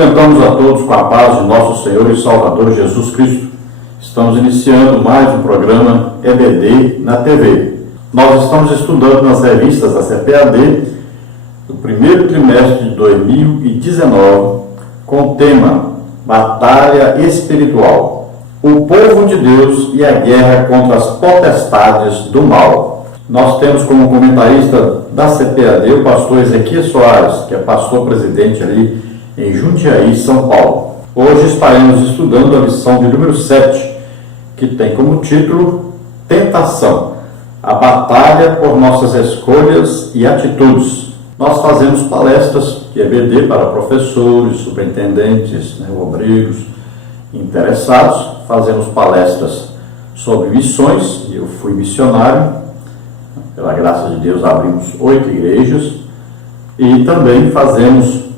Cumprimentamos a todos com a paz de nosso Senhor e Salvador Jesus Cristo. Estamos iniciando mais um programa EBD na TV. Nós estamos estudando nas revistas da CPAD do primeiro trimestre de 2019 com o tema Batalha Espiritual. O povo de Deus e a guerra contra as potestades do mal. Nós temos como comentarista da CPAD o pastor Ezequiel Soares, que é pastor-presidente ali em Jundiaí, São Paulo. Hoje estaremos estudando a lição de número 7, que tem como título Tentação, a batalha por nossas escolhas e atitudes. Nós fazemos palestras de EBD para professores, superintendentes, obreiros, interessados. Fazemos palestras sobre missões. Eu fui missionário, pela graça de Deus abrimos 8 igrejas, e também fazemos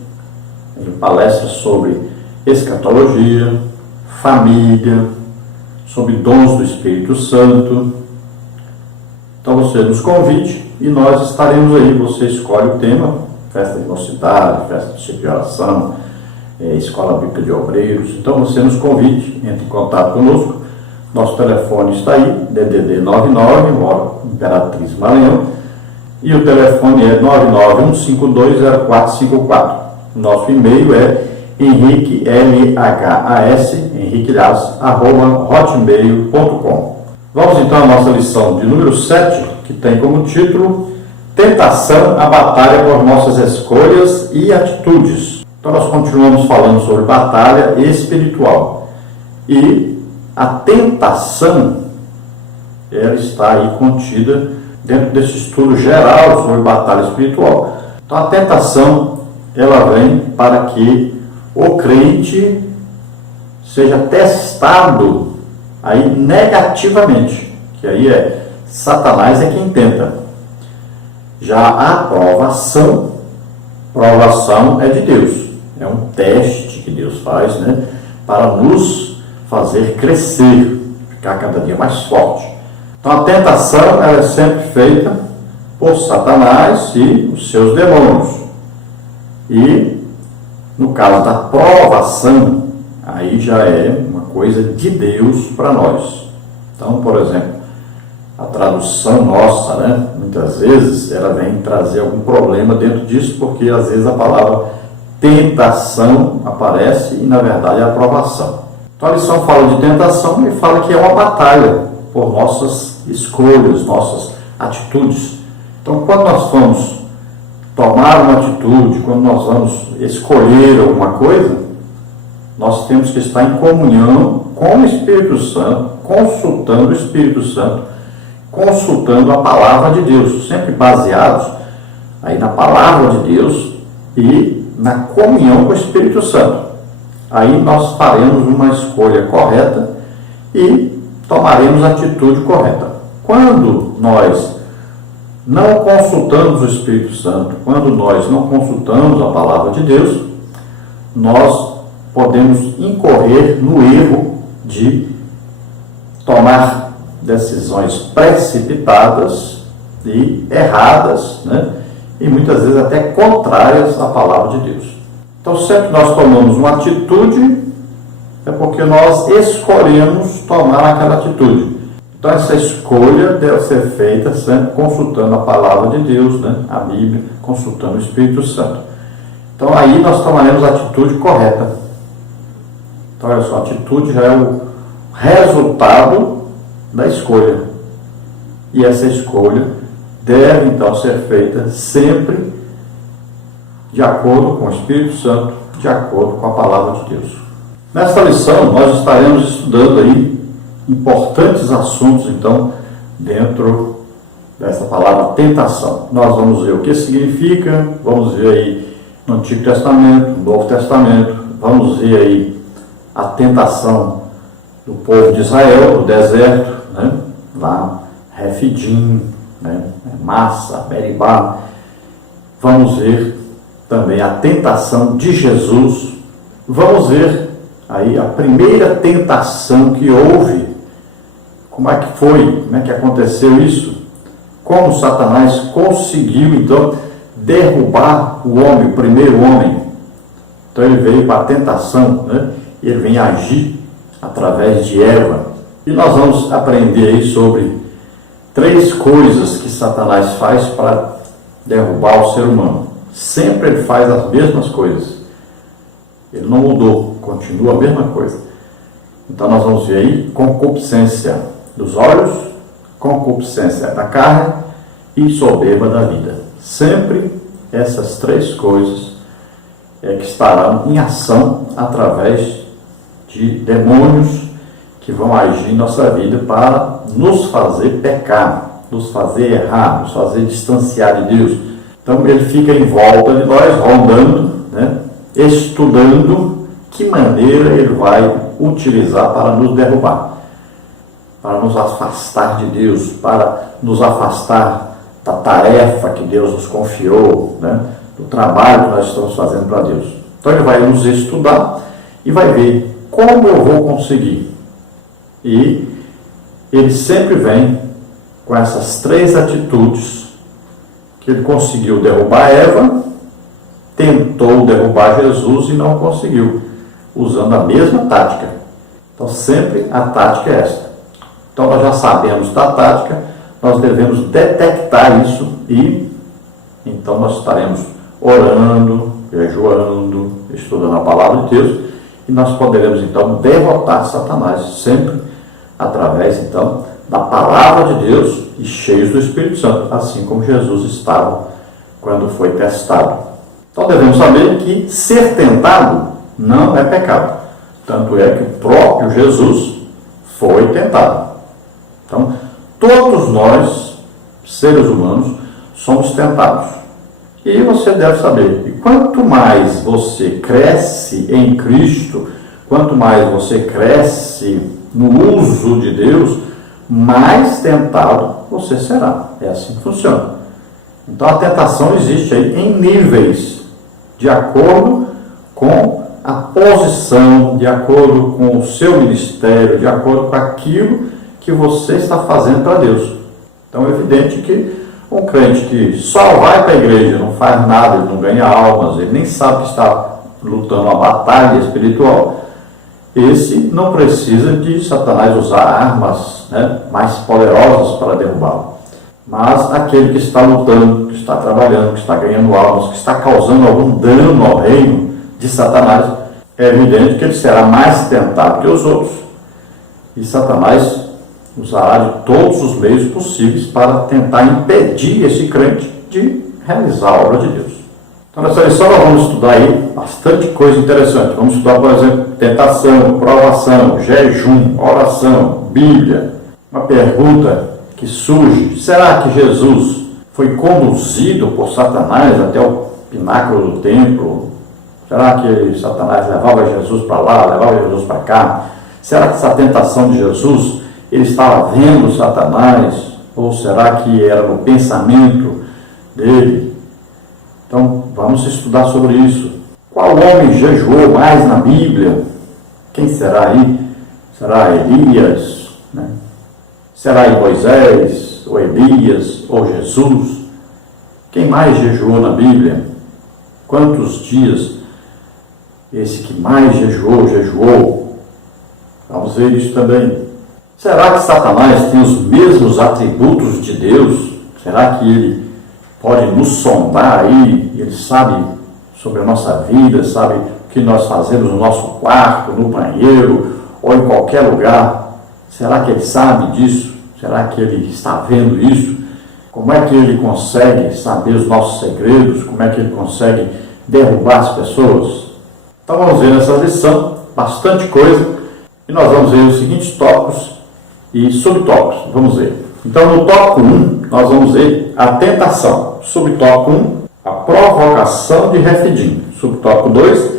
palestras sobre escatologia, família, sobre dons do Espírito Santo. Então você nos convide e nós estaremos aí. Você escolhe o tema: festa de mocidade, festa de de oração, escola bíblica de obreiros. Então você nos convide, entre em contato conosco. Nosso telefone está aí, DDD 99, mora Imperatriz Maranhão, e o telefone é 991520454. Nosso e-mail é henriquelhas@hotmail.com. Vamos então à nossa lição de número 7, que tem como título Tentação, a batalha por nossas escolhas e atitudes. Então nós continuamos falando sobre batalha espiritual. E a tentação, ela está aí contida dentro desse estudo geral sobre batalha espiritual. Então a tentação, ela vem para que o crente seja testado aí negativamente, que aí Satanás é quem tenta. Já a provação é de Deus, é um teste que Deus faz, para nos fazer crescer, ficar cada dia mais forte. Então a tentação, ela é sempre feita por Satanás e os seus demônios. E no caso da provação, aí já é uma coisa de Deus para nós. Então, por exemplo, a tradução nossa, muitas vezes ela vem trazer algum problema dentro disso, porque às vezes a palavra tentação aparece e na verdade é a provação. Então a lição fala de tentação e fala que é uma batalha por nossas escolhas, nossas atitudes. Então quando nós vamos tomar uma atitude, quando nós vamos escolher alguma coisa, nós temos que estar em comunhão com o Espírito Santo, consultando o Espírito Santo, consultando a palavra de Deus, sempre baseados aí na palavra de Deus e na comunhão com o Espírito Santo. Aí nós faremos uma escolha correta e tomaremos a atitude correta. Quando nós não consultamos o Espírito Santo, quando nós não consultamos a palavra de Deus, nós podemos incorrer no erro de tomar decisões precipitadas e erradas, e muitas vezes até contrárias à palavra de Deus. Então, sempre que nós tomamos uma atitude, é porque nós escolhemos tomar aquela atitude. Então, essa escolha deve ser feita sempre consultando a palavra de Deus, a Bíblia, consultando o Espírito Santo. Então, aí nós tomaremos a atitude correta. Então, olha só, a atitude já é o resultado da escolha. E essa escolha deve, então, ser feita sempre de acordo com o Espírito Santo, de acordo com a palavra de Deus. Nesta lição, nós estaremos estudando aí importantes assuntos, então, dentro dessa palavra tentação. Nós vamos ver o que significa, vamos ver aí no Antigo Testamento, no Novo Testamento, vamos ver aí a tentação do povo de Israel no deserto, lá, Refidim, Massa, Meribá. Vamos ver também a tentação de Jesus. Vamos ver aí a primeira tentação que houve. Como é que foi? Como é que aconteceu isso? Como Satanás conseguiu, então, derrubar o homem, o primeiro homem? Então ele veio para a tentação, né? E ele vem agir através de Eva. E nós vamos aprender aí sobre 3 coisas que Satanás faz para derrubar o ser humano. Sempre ele faz as mesmas coisas. Ele não mudou, continua a mesma coisa. Então nós vamos ver aí concupiscência dos olhos, concupiscência da carne e soberba da vida. Sempre essas 3 coisas que estarão em ação através de demônios que vão agir em nossa vida para nos fazer pecar, nos fazer errar, nos fazer distanciar de Deus. Então ele fica em volta de nós, rondando, né? Estudando que maneira ele vai utilizar para nos derrubar, para nos afastar de Deus, para nos afastar da tarefa que Deus nos confiou, né? Do trabalho que nós estamos fazendo para Deus. Então ele vai nos estudar e vai ver como eu vou conseguir. E ele sempre vem com essas 3 atitudes que ele conseguiu derrubar Eva, tentou derrubar Jesus e não conseguiu, usando a mesma tática. Então sempre a tática é esta. Então nós já sabemos da tática, nós devemos detectar isso e então nós estaremos orando, jejuando, estudando a palavra de Deus e nós poderemos então derrotar Satanás sempre através então da palavra de Deus e cheios do Espírito Santo, assim como Jesus estava quando foi testado. Então devemos saber que ser tentado não é pecado. Tanto é que o próprio Jesus foi tentado. Então, todos nós, seres humanos, somos tentados. E você deve saber, e quanto mais você cresce em Cristo, quanto mais você cresce no uso de Deus, mais tentado você será. É assim que funciona. Então a tentação existe aí em níveis, de acordo com a posição, de acordo com o seu ministério, de acordo com aquilo que você está fazendo para Deus. Então é evidente que um crente que só vai para a igreja, não faz nada, ele não ganha almas, ele nem sabe que está lutando uma batalha espiritual, esse não precisa de Satanás usar armas, né, mais poderosas para derrubá-lo. Mas aquele que está lutando, que está trabalhando, que está ganhando almas, que está causando algum dano ao reino de Satanás, é evidente que ele será mais tentado que os outros. E Satanás usará de todos os meios possíveis para tentar impedir esse crente de realizar a obra de Deus. Então nessa lição nós vamos estudar aí bastante coisa interessante. Vamos estudar, por exemplo, tentação, provação, jejum, oração, Bíblia. Uma pergunta que surge: será que Jesus foi conduzido por Satanás até o pináculo do templo? Será que Satanás levava Jesus para lá, levava Jesus para cá? Será que essa tentação de Jesus, ele estava vendo Satanás? Ou será que era no pensamento dele? Então, vamos estudar sobre isso. Qual homem jejuou mais na Bíblia? Quem será aí? Será Elias? Né? Será Moisés? Ou Elias? Ou Jesus? Quem mais jejuou na Bíblia? Quantos dias esse que mais jejuou? Vamos ver isso também. Será que Satanás tem os mesmos atributos de Deus? Será que ele pode nos sondar aí? Ele sabe sobre a nossa vida, sabe o que nós fazemos no nosso quarto, no banheiro ou em qualquer lugar? Será que ele sabe disso? Será que ele está vendo isso? Como é que ele consegue saber os nossos segredos? Como é que ele consegue derrubar as pessoas? Então vamos ver nessa lição bastante coisa e nós vamos ver os seguintes tópicos e subtópicos. Vamos ver. Então no tópico 1 nós vamos ver a tentação. Subtópico 1, a provocação de Refidim. Subtópico 2,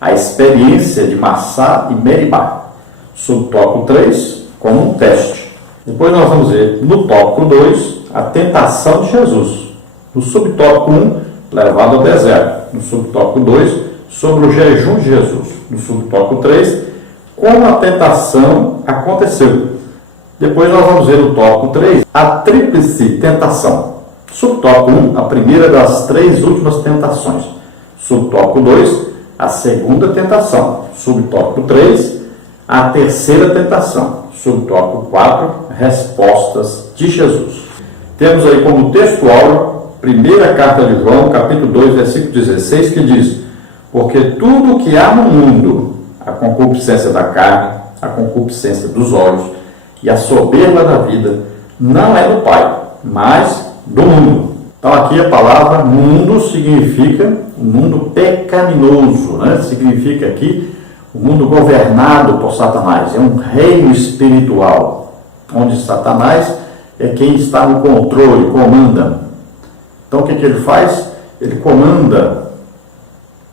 a experiência de Massá e Meribá. Subtópico 3, como um teste. Depois nós vamos ver no tópico 2, a tentação de Jesus. No subtópico 1, levado ao deserto. No subtópico 2, sobre o jejum de Jesus. No subtópico 3, como a tentação aconteceu. Depois nós vamos ver no tópico 3, a tríplice tentação. Subtópico 1, a primeira das 3 últimas tentações. Subtópico 2, a segunda tentação, subtópico 3, a terceira tentação, subtópico 4, respostas de Jesus. Temos aí como texto áureo, primeira carta de João, capítulo 2, versículo 16, que diz: porque tudo o que há no mundo, a concupiscência da carne, a concupiscência dos olhos e a soberba da vida, não é do Pai, mas do mundo. Então aqui a palavra mundo significa o mundo pecaminoso, né? Significa aqui o mundo governado por Satanás. É um reino espiritual, onde Satanás é quem está no controle, comanda. Então o que ele faz? Ele comanda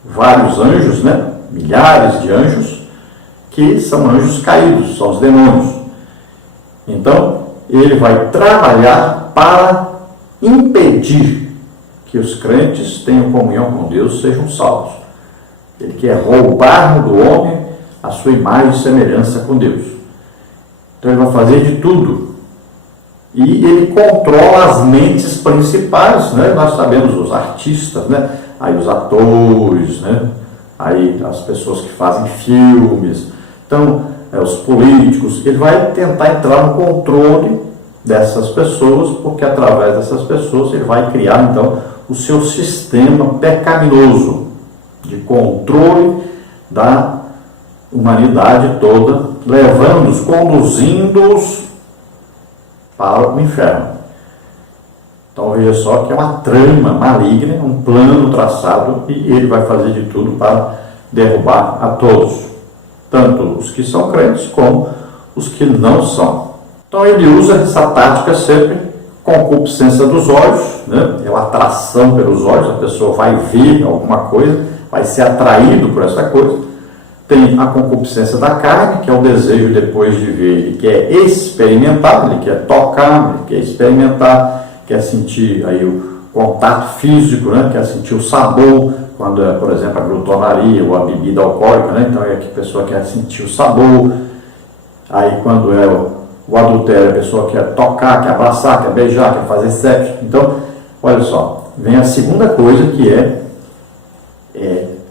vários anjos, né? Milhares de anjos, que são anjos caídos, são os demônios. Então ele vai trabalhar para impedir que os crentes tenham comunhão com Deus, sejam salvos. Ele quer roubar do homem a sua imagem e semelhança com Deus. Então ele vai fazer de tudo. E ele controla as mentes principais, né? Nós sabemos os artistas, né? Aí os atores, né? Aí as pessoas que fazem filmes, então os políticos. Ele vai tentar entrar no controle dessas pessoas, porque através dessas pessoas ele vai criar então o seu sistema pecaminoso de controle da humanidade toda, levando-os, conduzindo-os para o inferno. Então veja só que é uma trama maligna, um plano traçado, e ele vai fazer de tudo para derrubar a todos, tanto os que são crentes como os que não são. Então ele usa essa tática sempre, concupiscência dos olhos, né? É uma atração pelos olhos, a pessoa vai ver alguma coisa, vai ser atraído por essa coisa. Tem a concupiscência da carne, que é o desejo depois de ver, ele quer experimentar, ele quer tocar, ele quer experimentar, quer sentir aí o contato físico, né? Quer sentir o sabor, quando é, por exemplo, a glutonaria ou a bebida alcoólica, né? Então é que a pessoa quer sentir o sabor. Aí quando é o adultério, a pessoa quer tocar, quer abraçar, quer beijar, quer fazer sexo. Então, olha só, vem a segunda coisa, que é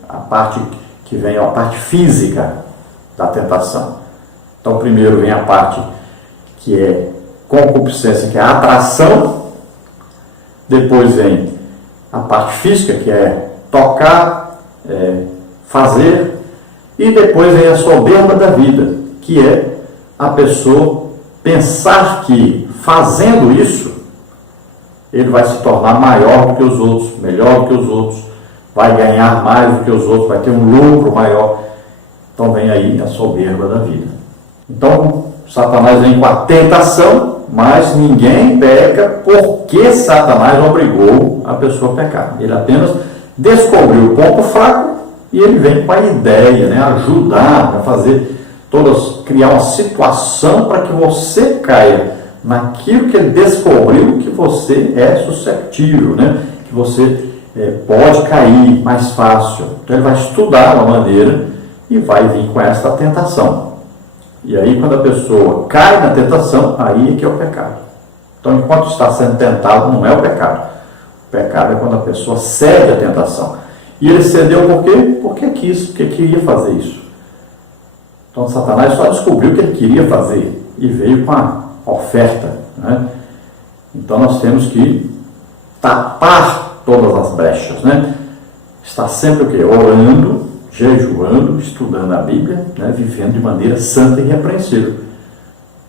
a parte que vem a parte física da tentação. Então, primeiro vem a parte que é concupiscência, que é a atração. Depois vem a parte física, que é tocar, fazer. E depois vem a soberba da vida, que é a pessoa pensar que fazendo isso, ele vai se tornar maior do que os outros, melhor do que os outros, vai ganhar mais do que os outros, vai ter um lucro maior. Então vem aí a soberba da vida. Então Satanás vem com a tentação, mas ninguém peca porque Satanás obrigou a pessoa a pecar. Ele apenas descobriu o ponto fraco e ele vem com a ideia, né, ajudar a fazer criar uma situação para que você caia naquilo que ele descobriu que você é suscetível, né? Que você pode cair mais fácil. Então ele vai estudar uma maneira e vai vir com essa tentação. E aí quando a pessoa cai na tentação, aí é que é o pecado. Então enquanto está sendo tentado, não é o pecado. O pecado é quando a pessoa cede à tentação. E ele cedeu por quê? Porque quis, porque queria fazer isso. Então Satanás só descobriu o que ele queria fazer e veio com a oferta, né? Então nós temos que tapar todas as brechas, né? Está sempre o quê? Orando, jejuando, estudando a Bíblia, né? Vivendo de maneira santa e irrepreensível.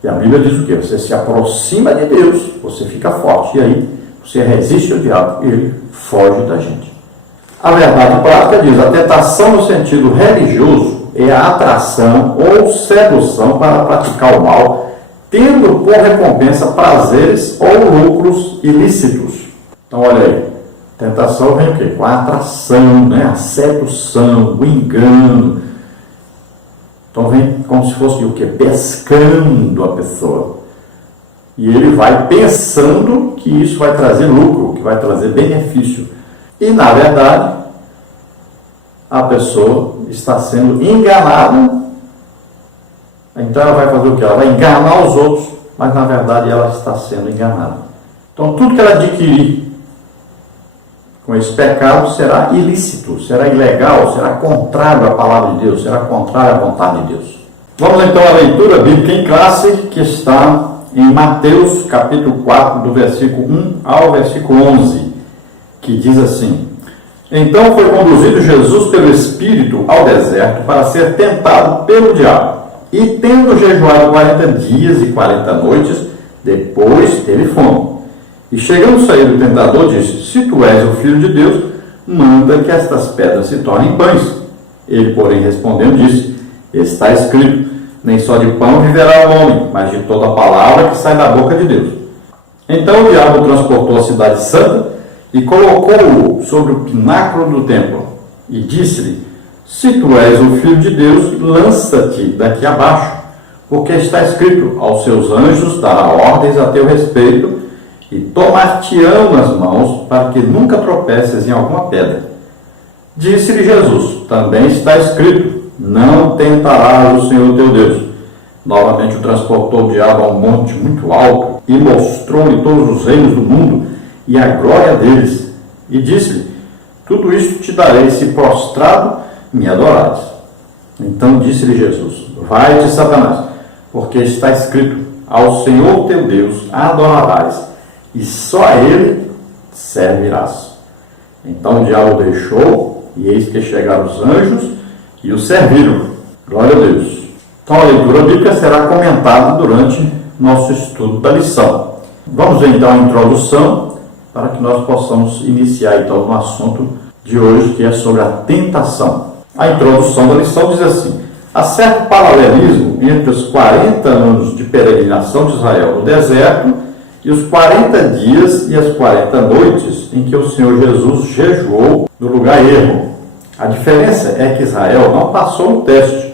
E a Bíblia diz o quê? Você se aproxima de Deus, você fica forte, e aí você resiste ao diabo e ele foge da gente. A verdade prática diz: a tentação no sentido religioso é a atração ou sedução para praticar o mal, tendo por recompensa prazeres ou lucros ilícitos. Então, olha aí, tentação vem o quê? Com a atração, né? A sedução, o engano. Então, vem como se fosse o quê? Pescando a pessoa. E ele vai pensando que isso vai trazer lucro, que vai trazer benefício. E, na verdade, a pessoa está sendo enganada. Então ela vai fazer o quê? Ela vai enganar os outros, mas na verdade ela está sendo enganada. Então tudo que ela adquirir com esse pecado será ilícito, será ilegal, será contrário à palavra de Deus, será contrário à vontade de Deus. Vamos então à leitura bíblica em classe, que está em Mateus capítulo 4, do versículo 1 ao versículo 11, que diz assim: Então foi conduzido Jesus pelo Espírito ao deserto para ser tentado pelo diabo. E tendo jejuado 40 dias e 40 noites, depois teve fome. E chegando sair do tentador, disse: Se tu és o Filho de Deus, manda que estas pedras se tornem pães. Ele, porém, respondendo, disse: Está escrito, nem só de pão viverá o homem, mas de toda a palavra que sai da boca de Deus. Então o diabo transportou a cidade santa e colocou-o sobre o pináculo do templo. E disse-lhe: Se tu és o Filho de Deus, lança-te daqui abaixo, porque está escrito: Aos seus anjos dará ordens a teu respeito, e tomar-te-ão nas mãos, para que nunca tropeces em alguma pedra. Disse-lhe Jesus: Também está escrito: Não tentarás o Senhor teu Deus. Novamente o transportou o diabo a um monte muito alto, e mostrou-lhe todos os reinos do mundo, e a glória deles. E disse-lhe: Tudo isto te darei, se prostrado me adorares. Então disse-lhe Jesus: Vai-te, Satanás, porque está escrito: Ao Senhor teu Deus adorarás, e só a Ele servirás. Então o diabo o deixou, e eis que chegaram os anjos e o serviram. Glória a Deus. Então a leitura bíblica será comentada durante nosso estudo da lição. Vamos ver então a introdução, para que nós possamos iniciar então no assunto de hoje, que é sobre a tentação. A introdução da lição diz assim: há certo paralelismo entre os 40 anos de peregrinação de Israel no deserto e os 40 dias e as 40 noites em que o Senhor Jesus jejuou no lugar ermo. A diferença é que Israel não passou no teste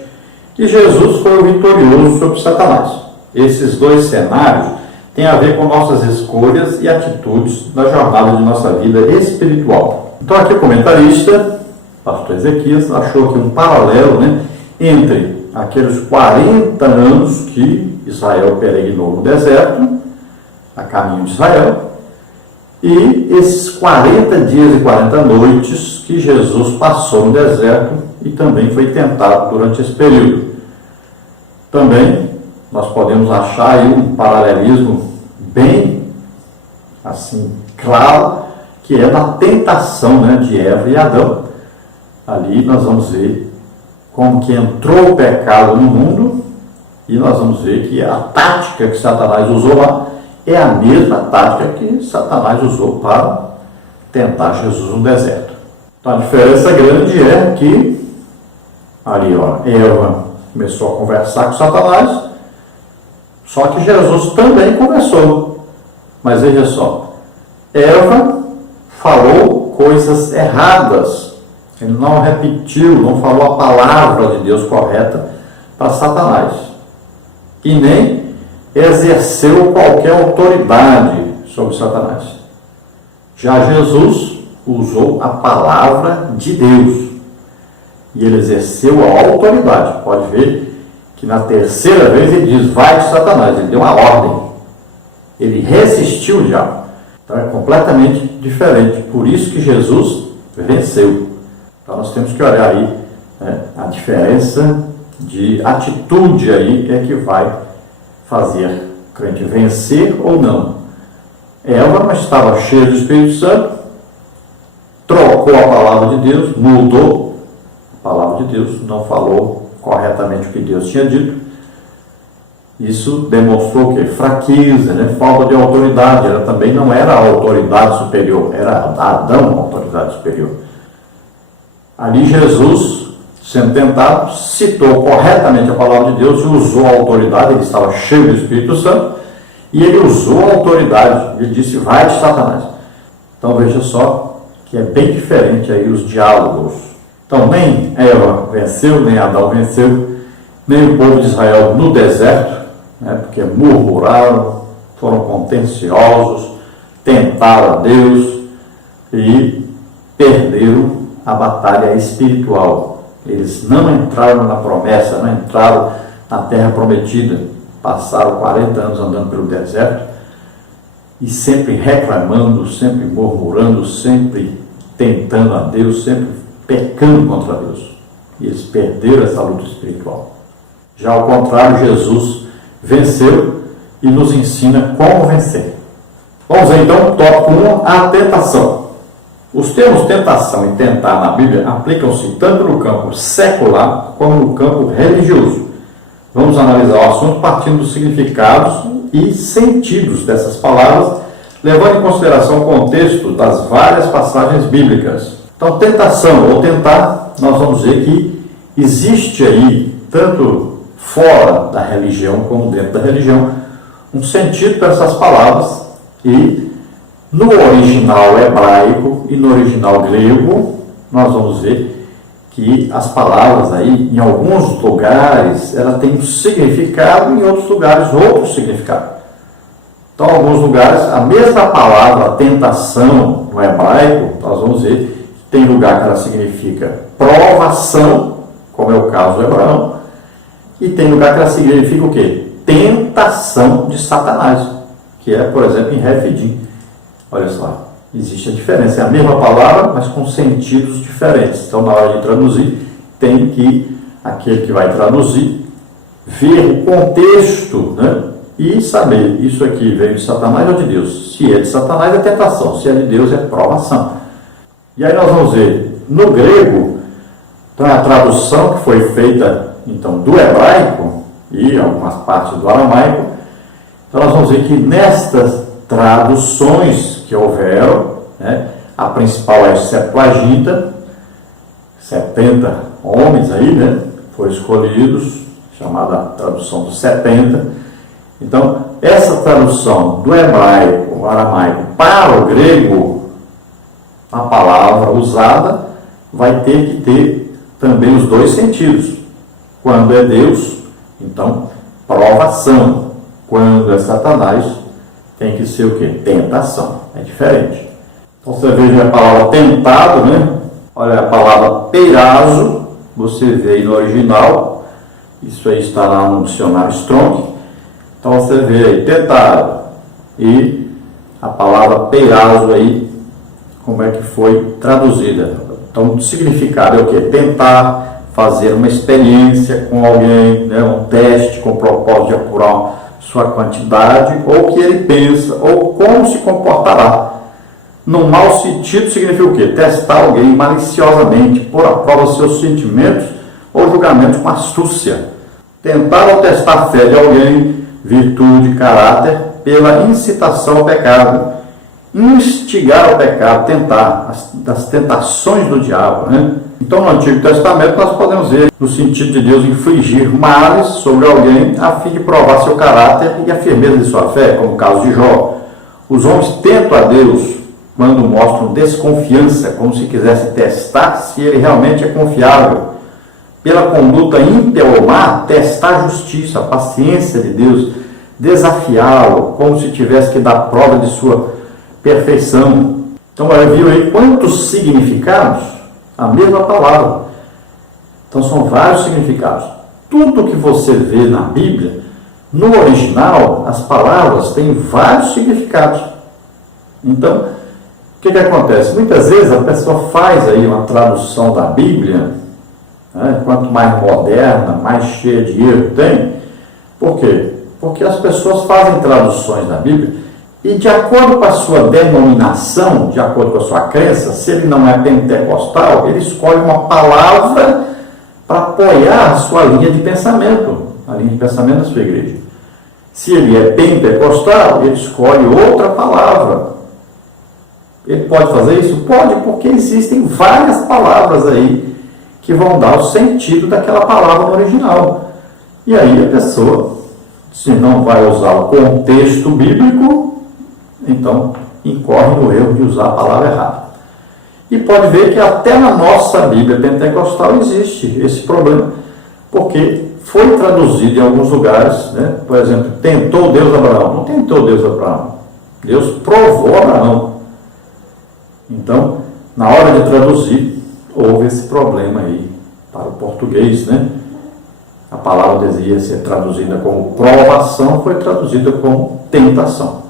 e Jesus foi o vitorioso sobre Satanás. Esses dois cenários têm a ver com nossas escolhas e atitudes na jornada de nossa vida espiritual. Então aqui o comentarista, pastor Ezequias, achou aqui um paralelo, entre aqueles 40 anos que Israel peregrinou no deserto, a caminho de Israel, e esses 40 dias e 40 noites que Jesus passou no deserto e também foi tentado durante esse período. Também nós podemos achar aí um paralelismo bem assim claro, que é na tentação de Eva e Adão. Ali nós vamos ver como que entrou o pecado no mundo, e nós vamos ver que a tática que Satanás usou lá é a mesma tática que Satanás usou para tentar Jesus no deserto. Então a diferença grande é que ali Eva começou a conversar com Satanás, só que Jesus também conversou. Mas veja só, Eva falou coisas erradas. Ele não repetiu, não falou a palavra de Deus correta para Satanás. E nem exerceu qualquer autoridade sobre Satanás. Já Jesus usou a palavra de Deus. E ele exerceu a autoridade. Pode ver que na terceira vez ele diz: vai, Satanás. Ele deu uma ordem. Ele resistiu o diabo. Então é completamente diferente. Por isso que Jesus venceu. Então nós temos que olhar aí a diferença de atitude aí é que vai fazer o crente vencer ou não. Eva não estava cheia do Espírito Santo, trocou a palavra de Deus, mudou a palavra de Deus, não falou corretamente o que Deus tinha dito. Isso demonstrou o quê? Fraqueza, falta de autoridade. Ela também não era a autoridade superior, era Adão a autoridade superior. Ali Jesus, sendo tentado, citou corretamente a palavra de Deus e usou a autoridade. Ele estava cheio do Espírito Santo e ele usou a autoridade. Ele disse: vai, Satanás. Então veja só que é bem diferente aí os diálogos. Então nem Eva venceu, nem Adão venceu, nem o povo de Israel no deserto, porque murmuraram, foram contenciosos, tentaram a Deus e perderam a batalha espiritual. Eles não entraram na promessa, não entraram na terra prometida. Passaram 40 anos andando pelo deserto e sempre reclamando, sempre murmurando, sempre tentando a Deus, sempre pecando contra Deus. E eles perderam essa luta espiritual. Já ao contrário, Jesus venceu e nos ensina como vencer. Vamos ver então, tópico 1, a tentação. Os termos tentação e tentar na Bíblia aplicam-se tanto no campo secular como no campo religioso. Vamos analisar o assunto partindo dos significados e sentidos dessas palavras, levando em consideração o contexto das várias passagens bíblicas. Então, tentação ou tentar, nós vamos dizer que existe aí, tanto fora da religião como dentro da religião, um sentido para essas palavras, e no original hebraico e no original grego, nós vamos ver que as palavras aí, em alguns lugares, ela tem um significado, em outros lugares, outro significado. Então, em alguns lugares, a mesma palavra tentação no hebraico, nós vamos ver que tem lugar que ela significa provação, como é o caso do Abraão, e tem lugar que ela significa o quê? Tentação de Satanás, que é, por exemplo, em Refidim. Olha só, existe a diferença, é a mesma palavra, mas com sentidos diferentes. Então, na hora de traduzir, tem que aquele que vai traduzir ver o contexto, né? E saber, isso aqui veio de Satanás ou de Deus. Se é de Satanás, é tentação. Se é de Deus, é provação. E aí nós vamos ver, no grego, então a tradução que foi feita então, do hebraico e algumas partes do aramaico. Então nós vamos ver que nestas traduções que houveram, né, a principal é a Septuaginta, 70 homens aí, né, foram escolhidos, chamada tradução dos 70. Então, essa tradução do hebraico, o aramaico, para o grego, a palavra usada vai ter que ter também os dois sentidos. Quando é Deus, então, provação. Quando é Satanás, tem que ser o quê? Tentação. É diferente. Então, você veja a palavra tentado, né? Olha a palavra peirazo, você vê aí no original, isso aí está lá no dicionário Strong. Então, você vê aí tentado e a palavra peirazo aí, como é que foi traduzida. Então, o significado é o quê? Tentar fazer uma experiência com alguém, né, um teste com o propósito de apurar sua quantidade, ou o que ele pensa, ou como se comportará. No mau sentido significa o quê? Testar alguém maliciosamente, pôr à prova seus sentimentos ou julgamentos com astúcia. Tentar ou testar a fé de alguém, virtude, caráter, pela incitação ao pecado. Instigar ao pecado, tentar, das tentações do diabo, né? Então, no Antigo Testamento, nós podemos ver no sentido de Deus infligir males sobre alguém a fim de provar seu caráter e a firmeza de sua fé, como o caso de Jó. Os homens tentam a Deus quando mostram desconfiança, como se quisessem testar se ele realmente é confiável. Pela conduta ímpia ou má, testar a justiça, a paciência de Deus, desafiá-lo, como se tivesse que dar prova de sua perfeição. Então, olha, viu aí quantos significados? A mesma palavra. Então, são vários significados. Tudo que você vê na Bíblia, no original, as palavras têm vários significados. Então, o que acontece? Muitas vezes a pessoa faz aí uma tradução da Bíblia, né? Quanto mais moderna, mais cheia de erro tem. Por quê? Porque as pessoas fazem traduções da Bíblia e, de acordo com a sua denominação, de acordo com a sua crença, se ele não é pentecostal, ele escolhe uma palavra para apoiar a sua linha de pensamento, a linha de pensamento da sua igreja. Se ele é pentecostal, ele escolhe outra palavra. Ele pode fazer isso? Pode, porque existem várias palavras aí que vão dar o sentido daquela palavra no original. E aí a pessoa, se não vai usar o contexto bíblico, então incorre no erro de usar a palavra errada. E pode ver que até na nossa Bíblia pentecostal existe esse problema, porque foi traduzido em alguns lugares, né? Por exemplo, tentou Deus Abraão. Não tentou Deus Abraão. Deus provou Abraão. Então, na hora de traduzir, houve esse problema aí para o português, né? A palavra devia ser traduzida como provação, foi traduzida como tentação.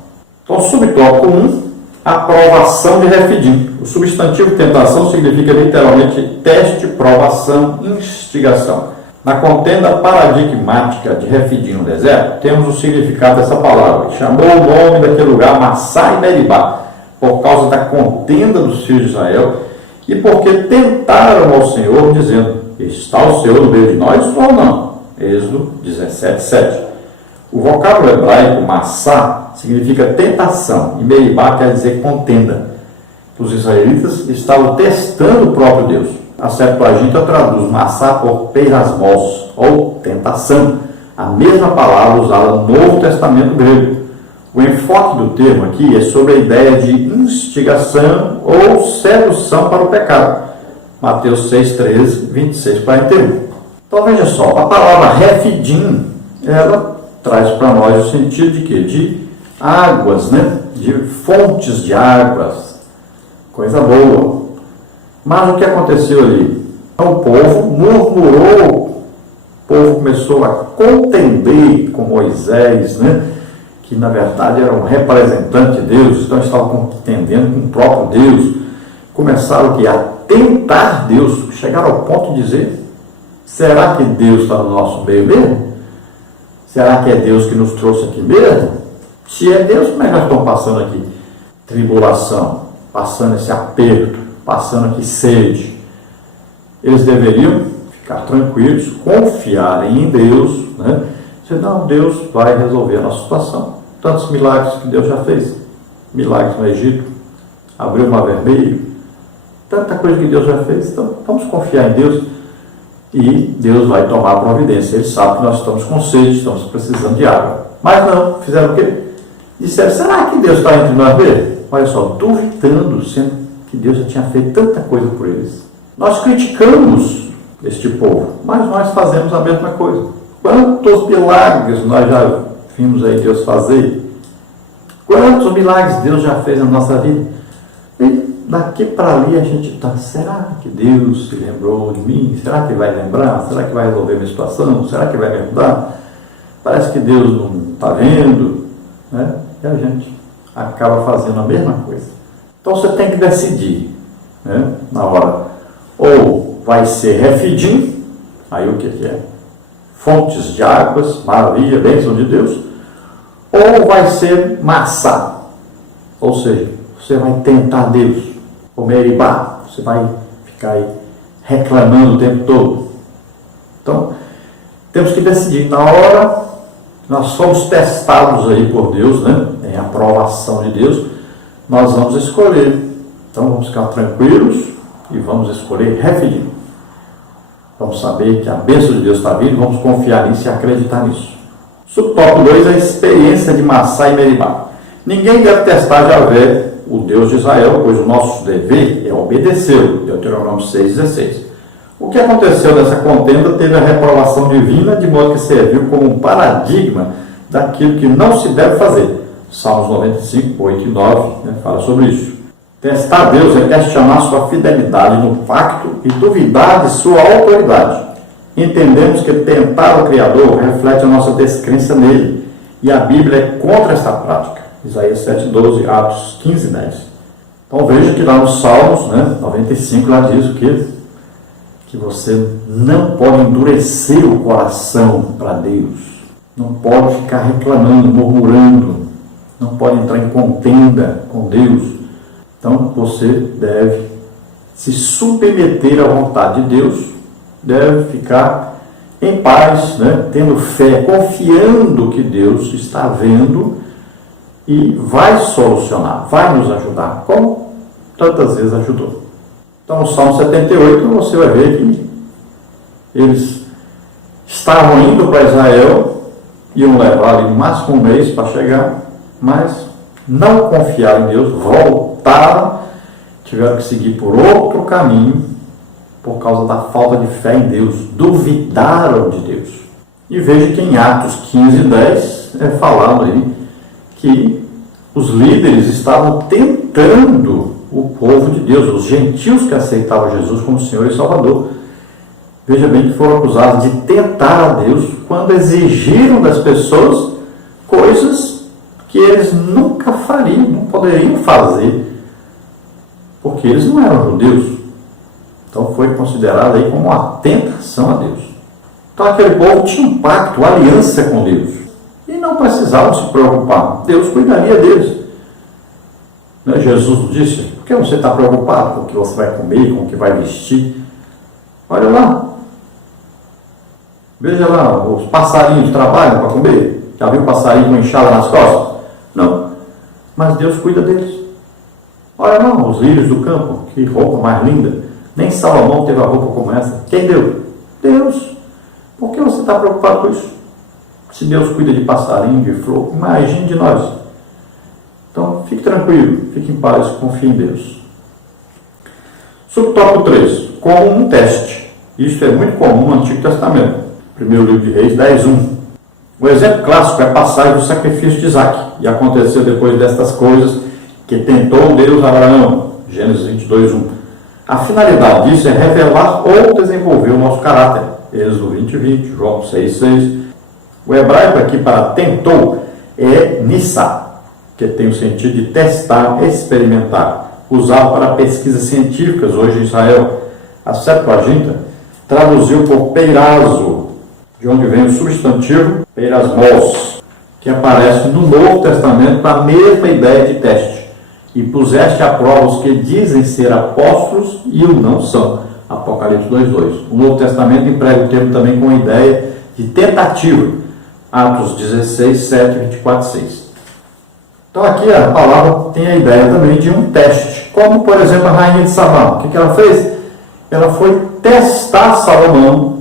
Então, subtópico 1, aprovação de Refidim. O substantivo tentação significa literalmente teste, provação, instigação. Na contenda paradigmática de Refidim no deserto, temos o significado dessa palavra. Chamou o nome daquele lugar Massá e Meribá, por causa da contenda dos filhos de Israel, e porque tentaram ao Senhor, dizendo, está o Senhor no meio de nós ou não? Êxodo 17:7. O vocábulo hebraico Massá significa tentação, e Meribá quer dizer contenda. Os israelitas estavam testando o próprio Deus. A Septuaginta traduz Massá por peirasmos, ou tentação, a mesma palavra usada no Novo Testamento grego. O enfoque do termo aqui é sobre a ideia de instigação ou sedução para o pecado. Mateus 6:13, 26:41. Então veja só, a palavra Refidim, ela traz para nós o sentido de quê? De águas, né? De fontes de águas. Coisa boa. Mas o que aconteceu ali? O povo murmurou, o povo começou a contender com Moisés, né? Que na verdade era um representante de Deus, então estavam contendendo com o próprio Deus. Começaram a tentar Deus, chegaram ao ponto de dizer, será que Deus está no nosso meio mesmo? Será que é Deus que nos trouxe aqui mesmo? Se é Deus, como é que nós estamos passando aqui? Tribulação, passando esse aperto, passando aqui sede. Eles deveriam ficar tranquilos, confiarem em Deus, né? Senão Deus vai resolver a nossa situação. Tantos milagres que Deus já fez. Milagres no Egito, abriu o Mar Vermelho, tanta coisa que Deus já fez. Então vamos confiar em Deus e Deus vai tomar a providência. Ele sabe que nós estamos com sede, estamos precisando de água. Mas não, fizeram o quê? Disseram, será que Deus está entre nós mesmo? Olha só, duvidando, sendo que Deus já tinha feito tanta coisa por eles. Nós criticamos este povo, mas nós fazemos a mesma coisa. Quantos milagres nós já vimos aí Deus fazer? Quantos milagres Deus já fez na nossa vida? E daqui para ali a gente está, será que Deus se lembrou de mim? Será que vai lembrar? Será que vai resolver minha situação? Será que vai me ajudar? Parece que Deus não está vendo, né? E a gente acaba fazendo a mesma coisa. Então você tem que decidir, né? Na hora, ou vai ser Refidim, aí o que é? Fontes de águas, maravilha, bênção de Deus, ou vai ser Massá, ou seja, você vai tentar Deus, ou Meribá, você vai ficar aí reclamando o tempo todo. Então, temos que decidir. Na hora, nós somos testados aí por Deus, né? Em aprovação de Deus, nós vamos escolher. Então, vamos ficar tranquilos e vamos escolher Refidim. Vamos saber que a bênção de Deus está vindo, vamos confiar nisso e acreditar nisso. Subtópico 2, a experiência de Massá e Meribá. Ninguém deve testar Javé, o Deus de Israel, pois o nosso dever é obedecê-lo. Deuteronômio 6,16. O que aconteceu nessa contenda teve a reprovação divina, de modo que serviu como um paradigma daquilo que não se deve fazer. Salmos 95, 8 e 9, né, fala sobre isso. Testar Deus é questionar sua fidelidade no pacto e duvidar de sua autoridade. Entendemos que tentar o Criador reflete a nossa descrença nele, e a Bíblia é contra esta prática. Isaías 7,12, Atos 15:10. Então veja que lá nos Salmos, né, 95, lá diz o quê? Que você não pode endurecer o coração para Deus, não pode ficar reclamando, murmurando, não pode entrar em contenda com Deus. Então, você deve se submeter à vontade de Deus, deve ficar em paz, né? Tendo fé, confiando que Deus está vendo e vai solucionar, vai nos ajudar, como tantas vezes ajudou. Então, no Salmo 78, você vai ver que eles estavam indo para Israel, iam levar ali no máximo um mês para chegar, mas não confiaram em Deus, voltaram, tiveram que seguir por outro caminho, por causa da falta de fé em Deus, duvidaram de Deus. E veja que em Atos 15:10 é falado aí que os líderes estavam tentando o povo de Deus, os gentios que aceitavam Jesus como Senhor e Salvador. Veja bem que foram acusados de tentar a Deus quando exigiram das pessoas coisas que eles nunca nunca fariam, não poderiam fazer, porque eles não eram judeus. Então foi considerado aí como uma tentação a Deus. Então aquele povo tinha um pacto, uma aliança com Deus. E não precisavam se preocupar. Deus cuidaria deles. Jesus disse, por que você está preocupado com o que você vai comer, com o que vai vestir? Olha lá. Veja lá, os passarinhos trabalham para comer. Já viu passarinho com enxada nas costas? Não. Mas Deus cuida deles. Olha lá, os lírios do campo, que roupa mais linda. Nem Salomão teve a roupa como essa. Quem deu? Deus. Por que você está preocupado com isso? Se Deus cuida de passarinho, de flor, imagine de nós. Então, fique tranquilo, fique em paz, confie em Deus. Subtópico 3. Como um teste. Isso é muito comum no Antigo Testamento. Primeiro livro de Reis 10:1. O exemplo clássico é a passagem do sacrifício de Isaac. E aconteceu depois destas coisas que tentou Deus a Abraão. Gênesis 22:1. A finalidade disso é revelar ou desenvolver o nosso caráter. Êxodo 20:20, João 6:6. O hebraico aqui para tentou é nissá, que tem o sentido de testar, experimentar, usado para pesquisas científicas hoje em Israel. A Septuaginta traduziu por peirazo, de onde vem o substantivo peirasmos, que aparece no Novo Testamento com a mesma ideia de teste. E puseste à prova os que dizem ser apóstolos e o não são. Apocalipse 2:2. O Novo Testamento emprega o termo também com a ideia de tentativa. Atos 16:7, 24:6. Então aqui a palavra tem a ideia também de um teste. Como, por exemplo, a rainha de Sabá. O que ela fez? Ela foi testar Salomão.